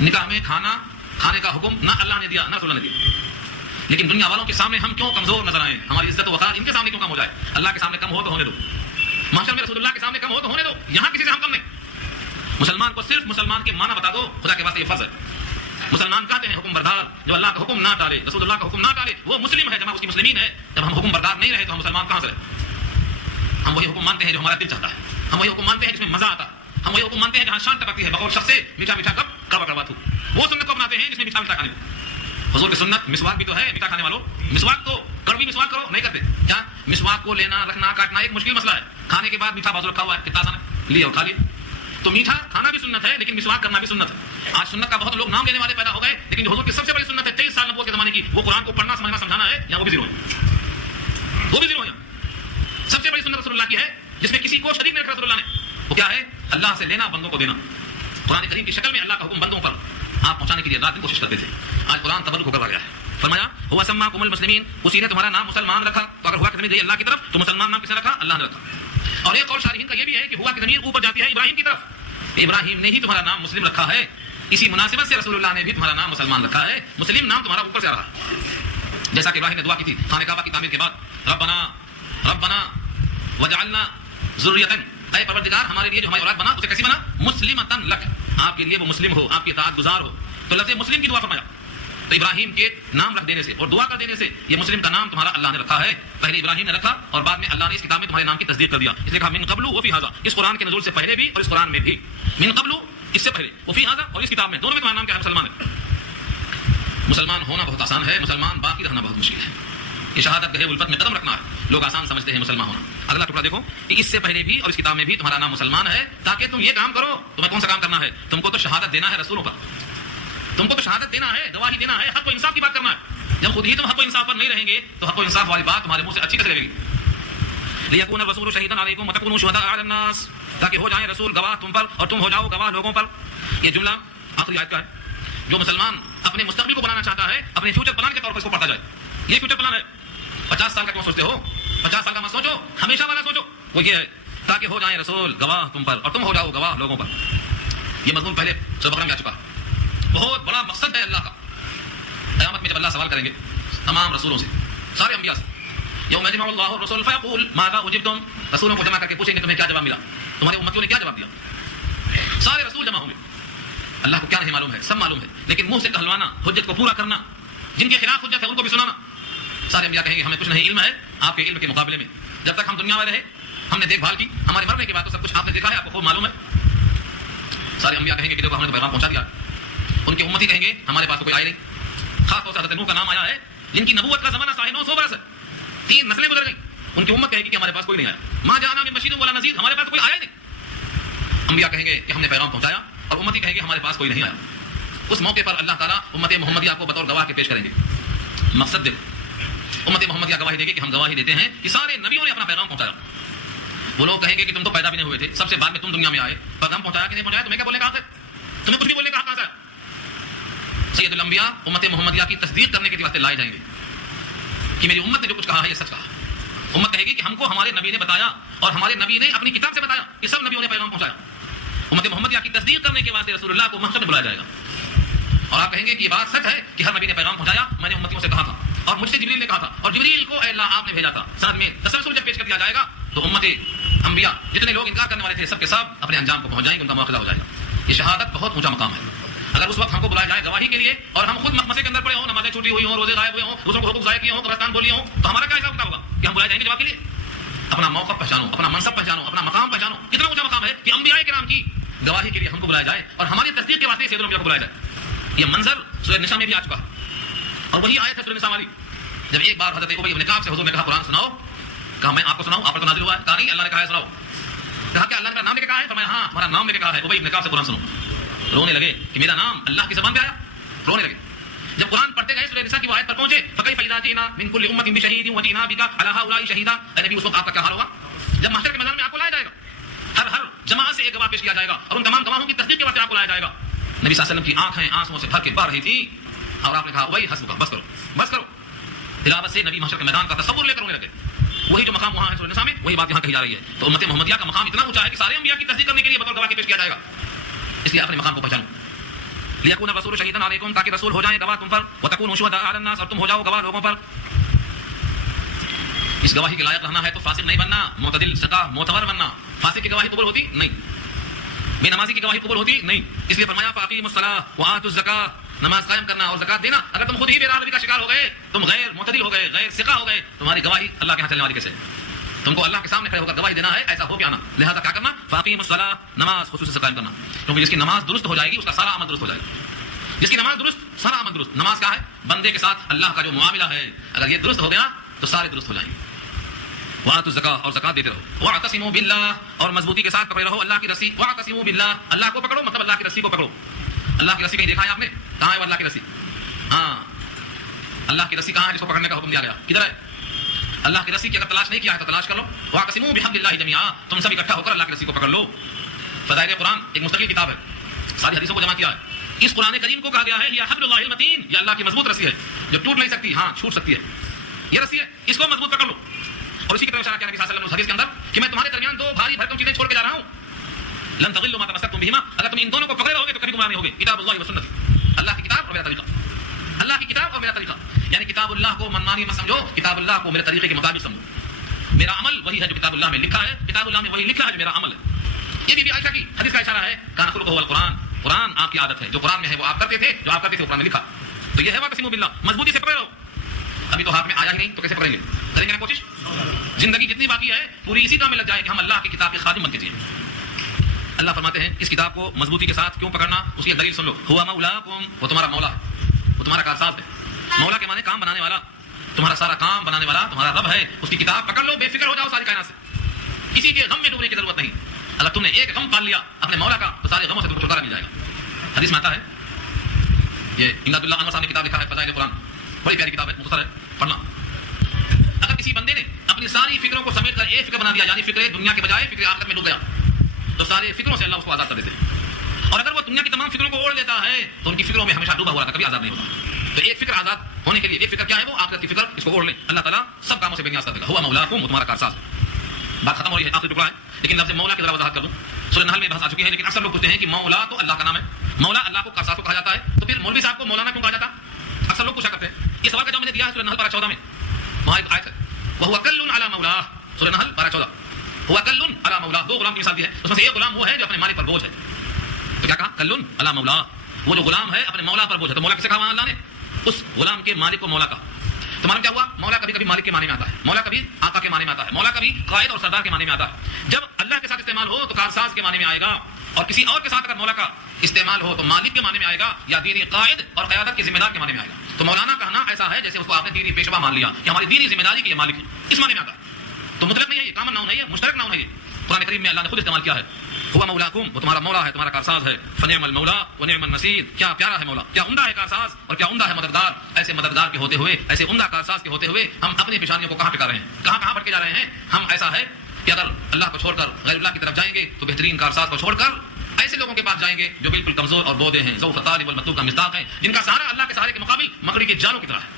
نکاح میں کھانے کا حکم نہ اللہ نے دیا نہ رسول نے دیا. لیکن دنیا والوں کے سامنے ہم کیوں کمزور نظر آئیں؟ ہماری عزت و وقار ان کے سامنے کیوں کم ہو جائے؟ اللہ کے سامنے کم ہو تو ہونے دو, محشر میں رسول اللہ کے سامنے کم ہو تو ہونے دو. یہاں کسی سے ہم کم نہیں. مسلمان کو صرف مسلمان کے معنی بتا دو, خدا کے واسطے یہ فرض ہے. مسلمان کہتے ہیں حکم بردار, جو اللہ کا حکم نہ ٹالے, رسول اللہ کا حکم نہ ٹالے, وہ مسلم ہے, جمع اس کی مسلمین ہے. جب ہم حکم بردار نہیں رہے تو ہم مسلمان کہاں سے رہے؟ ہم وہی حکم مانتے ہیں جو ہمارا دل چاہتا ہے, ہم وہی حکم مانتے ہیں جس میں مزہ آتا ہے, ہم وہی حکم مانتے ہیں جہاں شان ٹپکتی ہے بقول شخص سے میٹھا میٹھا کب کڑوا کڑوا تھو. وہ سنت کو اپناتے ہیں جس میں میٹھا میٹھا کھانے. حضور کی سنت مسواک بھی تو ہے, میٹھا کھانے والوں مسواک تو کڑوی مسواک کرو, نہیں کرتے. کیا مسواک کو لینا رکھنا کاٹنا ایک مشکل مسئلہ ہے. کھانے کے بعد میٹھا بازو رکھا ہوا ہے, کتنا آسان ہے, لیے اور کھا لیے. تو میٹھا کھانا بھی سنت ہے, لیکن مسواک کرنا بھی سنت ہے. آج سنت کا بہت لوگ نام لینے والے پیدا ہو گئے, لیکن جو حضور کی سب سے بڑی سنت ہے 23 سال نبوت کے زمانے کی, وہ قرآن کو پڑھنا سمجھنا سمجھانا ہے, یا وہ بھی زیرو ہے, وہ بھی زیرو ہے. سب سے بڑی سنت رسول اللہ کی ہے جس میں کسی کو شریک نہیں رکھا رسول اللہ نے. وہ کیا ہے؟ اللہ سے لینا, بندوں کو دینا. قرآن کریم کی شکل میں اللہ کا حکم بندوں پر آپ پہنچانے کے لیے رات دن کوشش کرتے تھے. آج قرآن تبرک ہو کر آ گیا ہے. فرمایا ہوا سماکم المسلمین, اسی نے تمہارا نام مسلمان رکھا. تو اگر ہوا کی ضمیر گئی اللہ کی طرف تو مسلمان نام کس نے رکھا؟ اللہ نے رکھا. اور ایک قول شارحین کا یہ بھی ہے کہ ہوا کی ضمیر اوپر جاتی ہے ابراہیم کی طرف. ابراہیم نے ہی تمہارا نام مسلم رکھا ہے, اسی مناسبت سے رسول اللہ نے بھی تمہارا نام مسلمان رکھا ہے. مسلم نام تمہارا اوپر سے آ رہا ہے. جیسا کہ ابراہیم نے دعا کی تھی خانہ کعبہ کی تعمیر کے بعد, ربنا وجعلنا ذریۃ, اے پروردگار ہمارے لیے جو ہماری اولاد بنا اسے کیسی بنا؟ مسلمۃ لک, آپ کے لیے وہ مسلم ہو, آپ کی اطاعت گزار ہو. تو لفظ مسلم کی دعا فرمایا. تو ابراہیم کے نام رکھ دینے سے اور دعا کر دینے سے یہ مسلم کا نام تمہارا اللہ نے رکھا ہے. پہلے ابراہیم نے رکھا اور بعد میں اللہ نے اس کتاب میں تمہارے نام کی تصدیق کر دیا. اس لیے کہا من قبل وفی ھذا, اس قرآن کے نزول سے پہلے بھی اور اس قرآن میں بھی. من قبل اس سے پہلے, وفی ھذا اور اس کتاب میں, دونوں میں تمہارا نام کیا ہے؟ مسلمان ہے. مسلمان ہونا بہت آسان ہے, مسلمان باقی رہنا بہت مشکل ہے. یہ شہادت گہے الفت میں قدم رکھنا ہے. لوگ آسان سمجھتے ہیں مسلمان ہونا. اگلا ٹکڑا دیکھو کہ اس سے پہلے بھی اور اس کتاب میں بھی تمہارا نام مسلمان ہے, تاکہ تم یہ کام کرو. تمہیں کون سا کام کرنا ہے؟ تم کو تو شہادت دینا ہے رسولوں پر, تم کو تو شہادت دینا ہے, گواہی دینا ہے, حق و انصاف کی بات کرنا ہے. جب خود ہی تم حق و انصاف پر نہیں رہیں گے تو حق و انصاف والی بات تمہارے منہ سے اچھی کیسے لگے گی؟ لیکون الرسول شہیدا علیکم وتکونوا شہداء علی الناس, تاکہ ہو جائیں رسول گواہ تم پر اور تم ہو جاؤ گواہ لوگوں پر. یہ جملہ آخری آیت کا ہے. جو مسلمان اپنے مستقبل کو بنانا چاہتا ہے, اپنے فیوچر پلان کے طور پر اس کو پڑھتا جائے. یہ فیوچر پلان ہے. 50 سال کا کیوں سوچتے ہو؟ 50 سال کا مت سوچو, ہمیشہ والا سوچو. وہ یہ ہے تاکہ ہو جائیں رسول گواہ تم پر اور تم ہو جاؤ گواہ لوگوں پر. یہ مضمون پہلے سورہ بقرہ میں آ چکا. بہت بڑا مقصد ہے اللہ کا. قیامت میں جب اللہ سوال کریں گے تمام رسولوں سے, سارے انبیاء سے, یوم یجمع اللہ الرسل فیقول ماذا اجبتم, رسولوں کو جمع کر کے پوچھیں گے تمہیں کیا جواب ملا, تمہاری امتیوں نے کیا جواب دیا. سارے رسول جمع ہوں گے. اللہ کو کیا نہیں معلوم ہے؟ سب معلوم ہے, لیکن منہ سے کہلوانا, حجت کو پورا کرنا, جن کے خلاف حجت ہے ان کو بھی سنانا. سارے انبیاء کہیں گے ہمیں کچھ نہیں علم ہے آپ کے علم کے مقابلے میں. جب تک ہم دنیا میں رہے ہم نے دیکھ بھال کی, ہمارے مرنے کے بعد تو سب کچھ آپ نے دیکھا ہے, آپ کو خوب معلوم ہے. سارے انبیاء کہیں گے کہ دیکھو ہم نے تو پیغام پہنچا دیا. ان کے امتی کہیں گے ہمارے پاس تو کوئی آئے نہیں. خاص طور سے حضرت نوح کا نام آیا ہے, جن کی نبوت کا زمانہ 950 برس ہے, 3 نسلیں گزر گئیں. ان کی امت کہے گی کہ ہمارے پاس کوئی نہیں آیا. ما جاءنا من بشیر ولا نذیر, ہمارے پاس کوئی آیا نہیں. انبیاء کہیں گے کہ ہم نے پیغام پہنچایا, اور امتی کہیں گے ہمارے پاس کوئی نہیں آیا. اس موقع پر اللہ تعالیٰ امت محمدیہ کو بطور گواہ کے پیش کریں گے. مقصد دیکھو, امت محمدیہ گواہی دے گی کہ ہم گواہی دیتے ہیں کہ سارے نبیوں نے اپنا پیغام پہنچایا. وہ لوگ کہیں گے کہ تم تو پیدا بھی نہیں ہوئے تھے, سب سے بعد میں تم دنیا میں آئے, پیغام پہنچایا کہ نہیں پہنچایا, تمہیں کیا بولنے کا حق ہے؟ تمہیں کچھ بھی بولنے کا حق کہاں سے ہے؟ سید الانبیاء امت محمدیہ کی تصدیق کرنے کے واسطے لائے جائیں گے کہ میری امت نے جو کچھ کہا ہے یہ سچ کہا. امت کہے گی کہ ہم کو ہمارے نبی نے بتایا اور ہمارے نبی نے اپنی کتاب سے بتایا کہ سب نبیوں نے پیغام پہنچایا. امت محمدیہ کی تصدیق کرنے کے واسطے رسول اللہ کو محشر میں بلایا جائے گا, اور آپ کہیں گے کہ یہ بات سچ ہے کہ ہر نبی نے پیغام پہنچایا, میں نے امتیوں سے کہا تھا اور مجھ سے جبریل نے کہا تھا, اور جبریل کو اے اللہ آپ نے بھیجا تھا. سند میں تسلسل جب پیش کر دیا جائے گا تو امت انبیاء جتنے لوگ انکار کرنے والے تھے سب کے سب اپنے انجام کو پہنچ جائیں گے, ان کا مواخذہ ہو جائے گا. یہ شہادت بہت اونچا مقام ہے. اگر اس وقت ہم کو بلایا جائے گواہی کے لیے اور ہم خود مخمصے کے اندر پڑے ہوں, نمازیں چھوٹی ہوئی ہوں, روزے غائب ہوئے ہوں, دوسروں کو حقوق ضائع کیے ہوں, قبرستان بولی ہوں, تو ہمارا کیا حساب کتاب ہوگا کہ ہم بلائے جائیں گے جواب کے لیے؟ اپنا موقف پہچانو, اپنا منصب پہچانو, اپنا مقام پہچانو. کتنا اونچا مقام ہے کہ انبیاء کرام کی گواہی کے لیے ہم کو بلایا جائے اور ہماری تصدیق کے واسطے سید الانبیاء کو بلایا جائے. یہ منظر سورہ نساء میں بھی آ چکا, اور وہی آیت ہے سورہ نساء والی. جب ایک بار حضرت ابی بن کعب سے حضور نے کہا قرآن سناؤ, کہا میں آپ کو سناؤں, آپ پر تو نازل ہوا ہے. کہا نہیں, اللہ نے کہا ہے سناؤ. کہا کہ اللہ نے میرا نام لے کے کہا ہے؟ فرمایا ہاں تمہارا نام لے کے کہا ہے, ابی بن کعب سے قرآن سنو. رونے لگے کہ میرا نام اللہ کی زبان پہ آیا, رونے لگے. جب قرآن پڑھتے گئے سورہ نساء کی آیت پر پہنچے فکیف اذا جئنا من کل امۃ بشہید وجئنا بک علی ہؤلاء شہیدا, اے نبی اس وقت آپ کا کیا حال ہوگا جب محشر کے میدان میں آپ کو لایا جائے گا, ہر جماعت سے ایک گواہ پیش کیا جائے گا اور ان تمام گواہوں کی تصدیق کے واسطے آپ کو لایا جائے گا. نبی صلی اللہ علیہ وسلم کی آنکھیں آنسوؤں سے بھر کے بہ رہی تھی. اور آپ نے کہا وہی حسب کا، بس کرو بس کرو. تلاوت سے نبی محشر کے میدان کا تصور لے کر رونے لگے. وہی جو مقام وہاں ہے سورہ نساء میں، وہی بات یہاں کہی جا رہی ہے. تو امت محمدیہ کا مقام اتنا اونچا ہے کہ سارے انبیاء کی تصدیق کرنے کے لیے بطور گواہ کے پیش کیا جائے گا. اس لیے اپنے مقام کو پہچانو. لیکون الرسول شہیدا علیکم، تاکہ رسول ہو جائیں گواہ تم پر، وتکونوا شہداء علی الناس، اور تم ہو جاؤ گواہ لوگوں پر. اس گواہی کے لائق رہنا ہے تو فاسق نہیں بننا، معتدل سقہ معتبر بننا. فاسق کی گواہی قبول ہوتی نہیں، بے نمازی کی گواہی قبول ہوتی نہیں. اس لیے فرمایا فاقیموا الصلاۃ وآتوا الزکاۃ، نماز قائم کرنا اور زکات دینا. اگر تم خود ہی بے راہی کا شکار ہو گئے، تم غیر معتدل ہو گئے، غیر ثقہ ہو گئے، تمہاری گواہی اللہ کے ہاں چلنے والی کیسے؟ تم کو اللہ کے سامنے کھڑے ہو کر گواہی دینا ہے، ایسا ہو کے آنا. لہذا کیا کرنا؟ فاقیموا الصلاۃ، نماز خصوصی سے قائم کرنا. کیونکہ جس کی نماز درست ہو جائے گی اس کا سارا عمل درست ہو جائے گا. جس کی نماز درست، سارا عمل درست. نماز کیا ہے؟ بندے کے ساتھ اللہ کا جو معاملہ ہے، اگر یہ درست ہو گیا تو سارے درست ہو جائیں گے. وآتوا الزکاۃ، اور زکات دیتے رہو. واعتصموا باللہ، اور مضبوطی کے ساتھ پکڑے رہو اللہ کی رسی. واعتصموا باللہ، اللہ کو پکڑو، مطلب اللہ کی رسی کو پکڑو. اللہ کی رسی کہیں دیکھا ہے آپ نے؟ کہاں ہے وہ اللہ کی رسی؟ ہاں، اللہ کی رسی کہاں ہے جس کو پکڑنے کا حکم دیا گیا؟ کدھر ہے اللہ کی رسی کی؟ اگر تلاش نہیں کیا ہے تو تلاش کر لو. واعتصموا بحبل اللہ جميعا، تم سب اکٹھا ہو کر اللہ کی رسی کو پکڑ لو. فضائل قرآن ایک مستقل کتاب ہے، ساری حدیثوں کو جمع کیا ہے. اس قرآن کریم کو کہا گیا ہے یہ حبل اللہ المتین، یہ اللہ کی مضبوط رسی ہے جو ٹوٹ نہیں سکتی، ہاں چھوٹ سکتی ہے. یہ رسی ہے، اس کو مضبوط پکڑ لو. اور اسی کی طرف اشارہ کیا نبی صلی اللہ علیہ وسلم نے حدیث کے اندر کہ میں تمہارے درمیان دو بھاری بھرکم چیزیں چھوڑ کے جا رہا ہوں. لن تضلوا ما تمسكتم بهما، اگر تم ان دونوں کو پکڑے رہو گے تو کبھی گمراہ نہیں ہوگے. کتاب اللہ و سنتی، اللہ کی کتاب اور میرا طریقہ. اللہ کی کتاب اور میرا طریقہ، یعنی کتاب اللہ کو منمانی مت سمجھو، کتاب اللہ کو میرے طریقے کے مطابق سمجھو. میرا عمل وہی ہے جو کتاب اللہ میں لکھا ہے، کتاب اللہ میں وہی لکھا ہے جو میرا عمل ہے. یہ بی بی عائشہ کی حدیث کا اشارہ ہے. کان خلقہ القرآن، قرآن آپ کی عادت ہے، جو قرآن میں ہے وہ آپ کرتے تھے، جو آپ کرتے تھے قرآن میں لکھا. تو یہ ہے واعتصموا باللہ، مضبوطی سے پکڑے رہو. ابھی تو ہاتھ میں آیا ہی نہیں تو کیسے پکڑیں گے؟ کریں گے نا کوشش. زندگی جتنی باقی ہے پوری اسی کام میں لگ جائے کہ ہم اللہ کی کتاب کے خادم بن کے جئیں. اللہ فرماتے ہیں اس کتاب کو مضبوطی کے ساتھ کیوں پکڑنا، اس کی دلیل سن لو. ہوا مولاکم، وہ تمہارا مولا ہے، وہ تمہارا کارساز ہے. مولا کے معنی کام بنانے والا، تمہارا سارا کام بنانے والا تمہارا رب ہے. اس کی کتاب پکڑ لو، بے فکر ہو جاؤ ساری کائنات سے. کسی کے غم میں ڈوبنے کی ضرورت نہیں. اگر تم نے ایک غم پال لیا اپنے مولا کا تو سارے غموں سے تم کو چھٹکارا مل جائے گا. حدیث میں آتا ہے، یہ امداد اللہ انور صاحب نے کتاب لکھا ہے فضائل قرآن، بڑی پیاری کتاب ہے، مختصر ہے، پڑھنا. اگر کسی بندے نے اپنی ساری فکروں کو سمیٹ کر ایک فکر بنا دیا، یعنی فکر دنیا کے بجائے فکر آخرت میں ڈوب گیا، تو سارے فکروں سے اللہ اس کو آزاد کر دیتے ہیں. اور اگر وہ دنیا کی تمام فکروں کو اوڑھ لیتا ہے تو ان کی فکروں میں ہمیشہ ڈوبا ہوا رہتا، کبھی آزاد نہیں ہوتا. تو ایک فکر آزاد ہونے کے لیے ایک فکر کیا ہے؟ وہ آخرت کی فکر، اس کو اوڑھ لیں. اللہ تعالیٰ سب کاموں سے بے نیاز کر دے گا. ہوا مولاکم، وہ تمہارا کارساز ہے. بات ختم ہو رہی ہے، آخری ٹکڑا ہے. لیکن لفظ مولا کی ذرا وضاحت کر دوں. سورہ نحل میں بحث آ چکی ہے، لیکن اکثر لوگ پوچھتے ہیں کہ مولا تو اللہ کا نام ہے، مولا اللہ کو کارساز کو کہا جاتا ہے، تو پھر مولوی صاحب کو مولانا کیوں کہا جاتا؟ اکثر لوگ پوچھا کرتے ہیں. یہ سوال کا جواب میں نے دیا ہے سورہ نحل پارہ 14 میں. وہاں ایک آیت ہے وَهُوَ كَلٌّ عَلَى مَوْلَاهُ، سورہ نحل پارہ 14. هُوَ كَلٌّ عَلَى مَوْلَاهُ، دو غلام کی مثال دی ہے. اس میں سے ایک غلام وہ ہے جو اپنے مالک پر بوجھ ہے. تو کیا کہا؟ کلن علی مولا، وہ جو غلام ہے اپنے مولا پر بوجھ ہے. تو مولا کسے کہا اللہ نے؟ اس غلام کے مالک کو مولا کہا. تو معلوم کیا ہوا؟ مولا کبھی کبھی مالک کے معنی میں آتا ہے، مولا کبھی آقا کے معنی میں آتا ہے، مولا کبھی قائد اور سردار کے معنی میں آتا ہے. جب اللہ کے ساتھ استعمال ہو تو کارساز کے معنی میں آئے گا، اور کسی اور کے ساتھ اگر مولا کا استعمال ہو تو مالک کے معنی میں آئے گا، یا دینی قائد اور قیادت کے ذمہ دار کے معنی میں آئے گا. تو مولانا کہنا ایسا ہے جیسے اس کو آپ نے دینی پیشوا مان لیا کہ ہماری دینی ذمہ داری کے یہ مالک ہے، اس معنی میں آتا ہے. تو مطلق نہیں ہے، یہ کامن ناؤن ہے، یہ مشترک ناؤن ہے. یہ قرآن کریم میں اللہ نے خود استعمال کیا ہے. ہوا مولاکم، وہ تمہارا مولا ہے، تمہارا کارساز ہے. فنعم المولا ونعم النصیر، کیا پیارا ہے مولا، کیا عمدہ ہے کارساز اور کیا عمدہ ہے مددگار. ایسے مددگار کے ہوتے ہوئے، ایسے عمدہ کارساز کے ہوتے ہوئے ہم اپنی پیشانیوں کو کہاں ٹکا رہے ہیں، کہاں بھٹکے جا رہے ہیں ہم. ایسا ہے کہ اگر اللہ کو چھوڑ کر غیر اللہ کی طرف جائیں گے تو بہترین کارساز کو چھوڑ کر ایسے لوگوں کے پاس جائیں گے جو بالکل کمزور اور بودے ہیں، ذوف الطالب والمطلوب کا مصداق ہیں، جن کا سہارا اللہ کے سہارے کے مقابل مکڑی کے جالوں کی طرح ہے.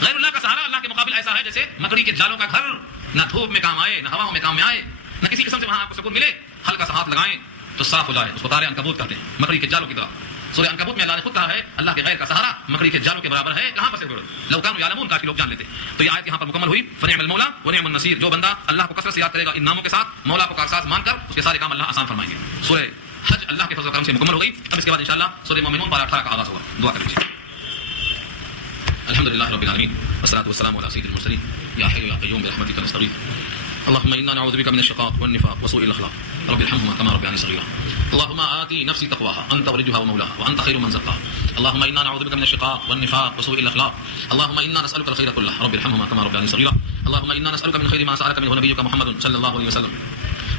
غیر اللہ کا سہارا اللہ کے مقابل ایسا ہے جیسے مکڑی کے جالوں کا گھر، نہ دھوپ میں کام آئے، نہ ہواؤں میں کام میں آئے، نہ کسی قسم سے وہاں آپ کو سکون ملے. ہلکا سا ہاتھ لگائیں تو صاف ہو جائے. اس کو تارے عنکبوت کہتے ہیں، مکڑی کے جالوں کی طرح. سورہ عنکبوت میں اللہ نے خود کہا ہے اللہ کے غیر کا سہارا مکڑی کے جالوں کے برابر ہے. کہاں پھنسے ہوئے لو کانوا یعلمون، کاش لوگ جان لیتے. تو یہ آیت یہاں پر مکمل ہوئی. فنعم المولا ونعم النصیر، جو بندہ اللہ کو کثرت سے یاد کرے گا ان ناموں کے ساتھ، مولا کو کارساز مان کر، اس کے سارے کام اللہ آسان فرمائیں گے. سورہ حج اللہ کے فضل و کرم سے مکمل ہو گئی. اب اس کے بعد انشاءاللہ سورہ مومنون پارہ 18 کا آغاز ہوگا. دعا کر لیجیے. الحمدللہ رب العالمین والصلاۃ والسلام علی سید المرسلین یا حی یا قیوم برحمتک نستغیث. اللهم انا نعوذ بك من الشقاق والنفاق وسوء الاخلاق رب ارحمهما كما ربياني صغيرا. اللهم آتي نفسي تقواها انت وليها ومولاها وانت خير من زكاها. اللهم انا نعوذ بك من الشقاق والنفاق وسوء الاخلاق. اللهم انا نسالك الخير كله رب ارحمهما كما ربياني صغيرا. اللهم انا نسالك من خير ما سالك منه نبيك محمد صلى الله عليه وسلم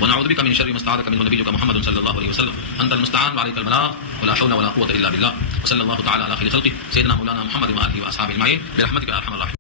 ونعوذ بك من شر ما استعاذك منه نبيك محمد صلى الله عليه وسلم. انت المستعان وعليك البلاغ ولا حول ولا قوه الا بالله. وصلى الله تعالى على خير خلقه سيدنا مولانا محمد واله واصحابه اجمعين برحمتك يا ارحم الراحمين.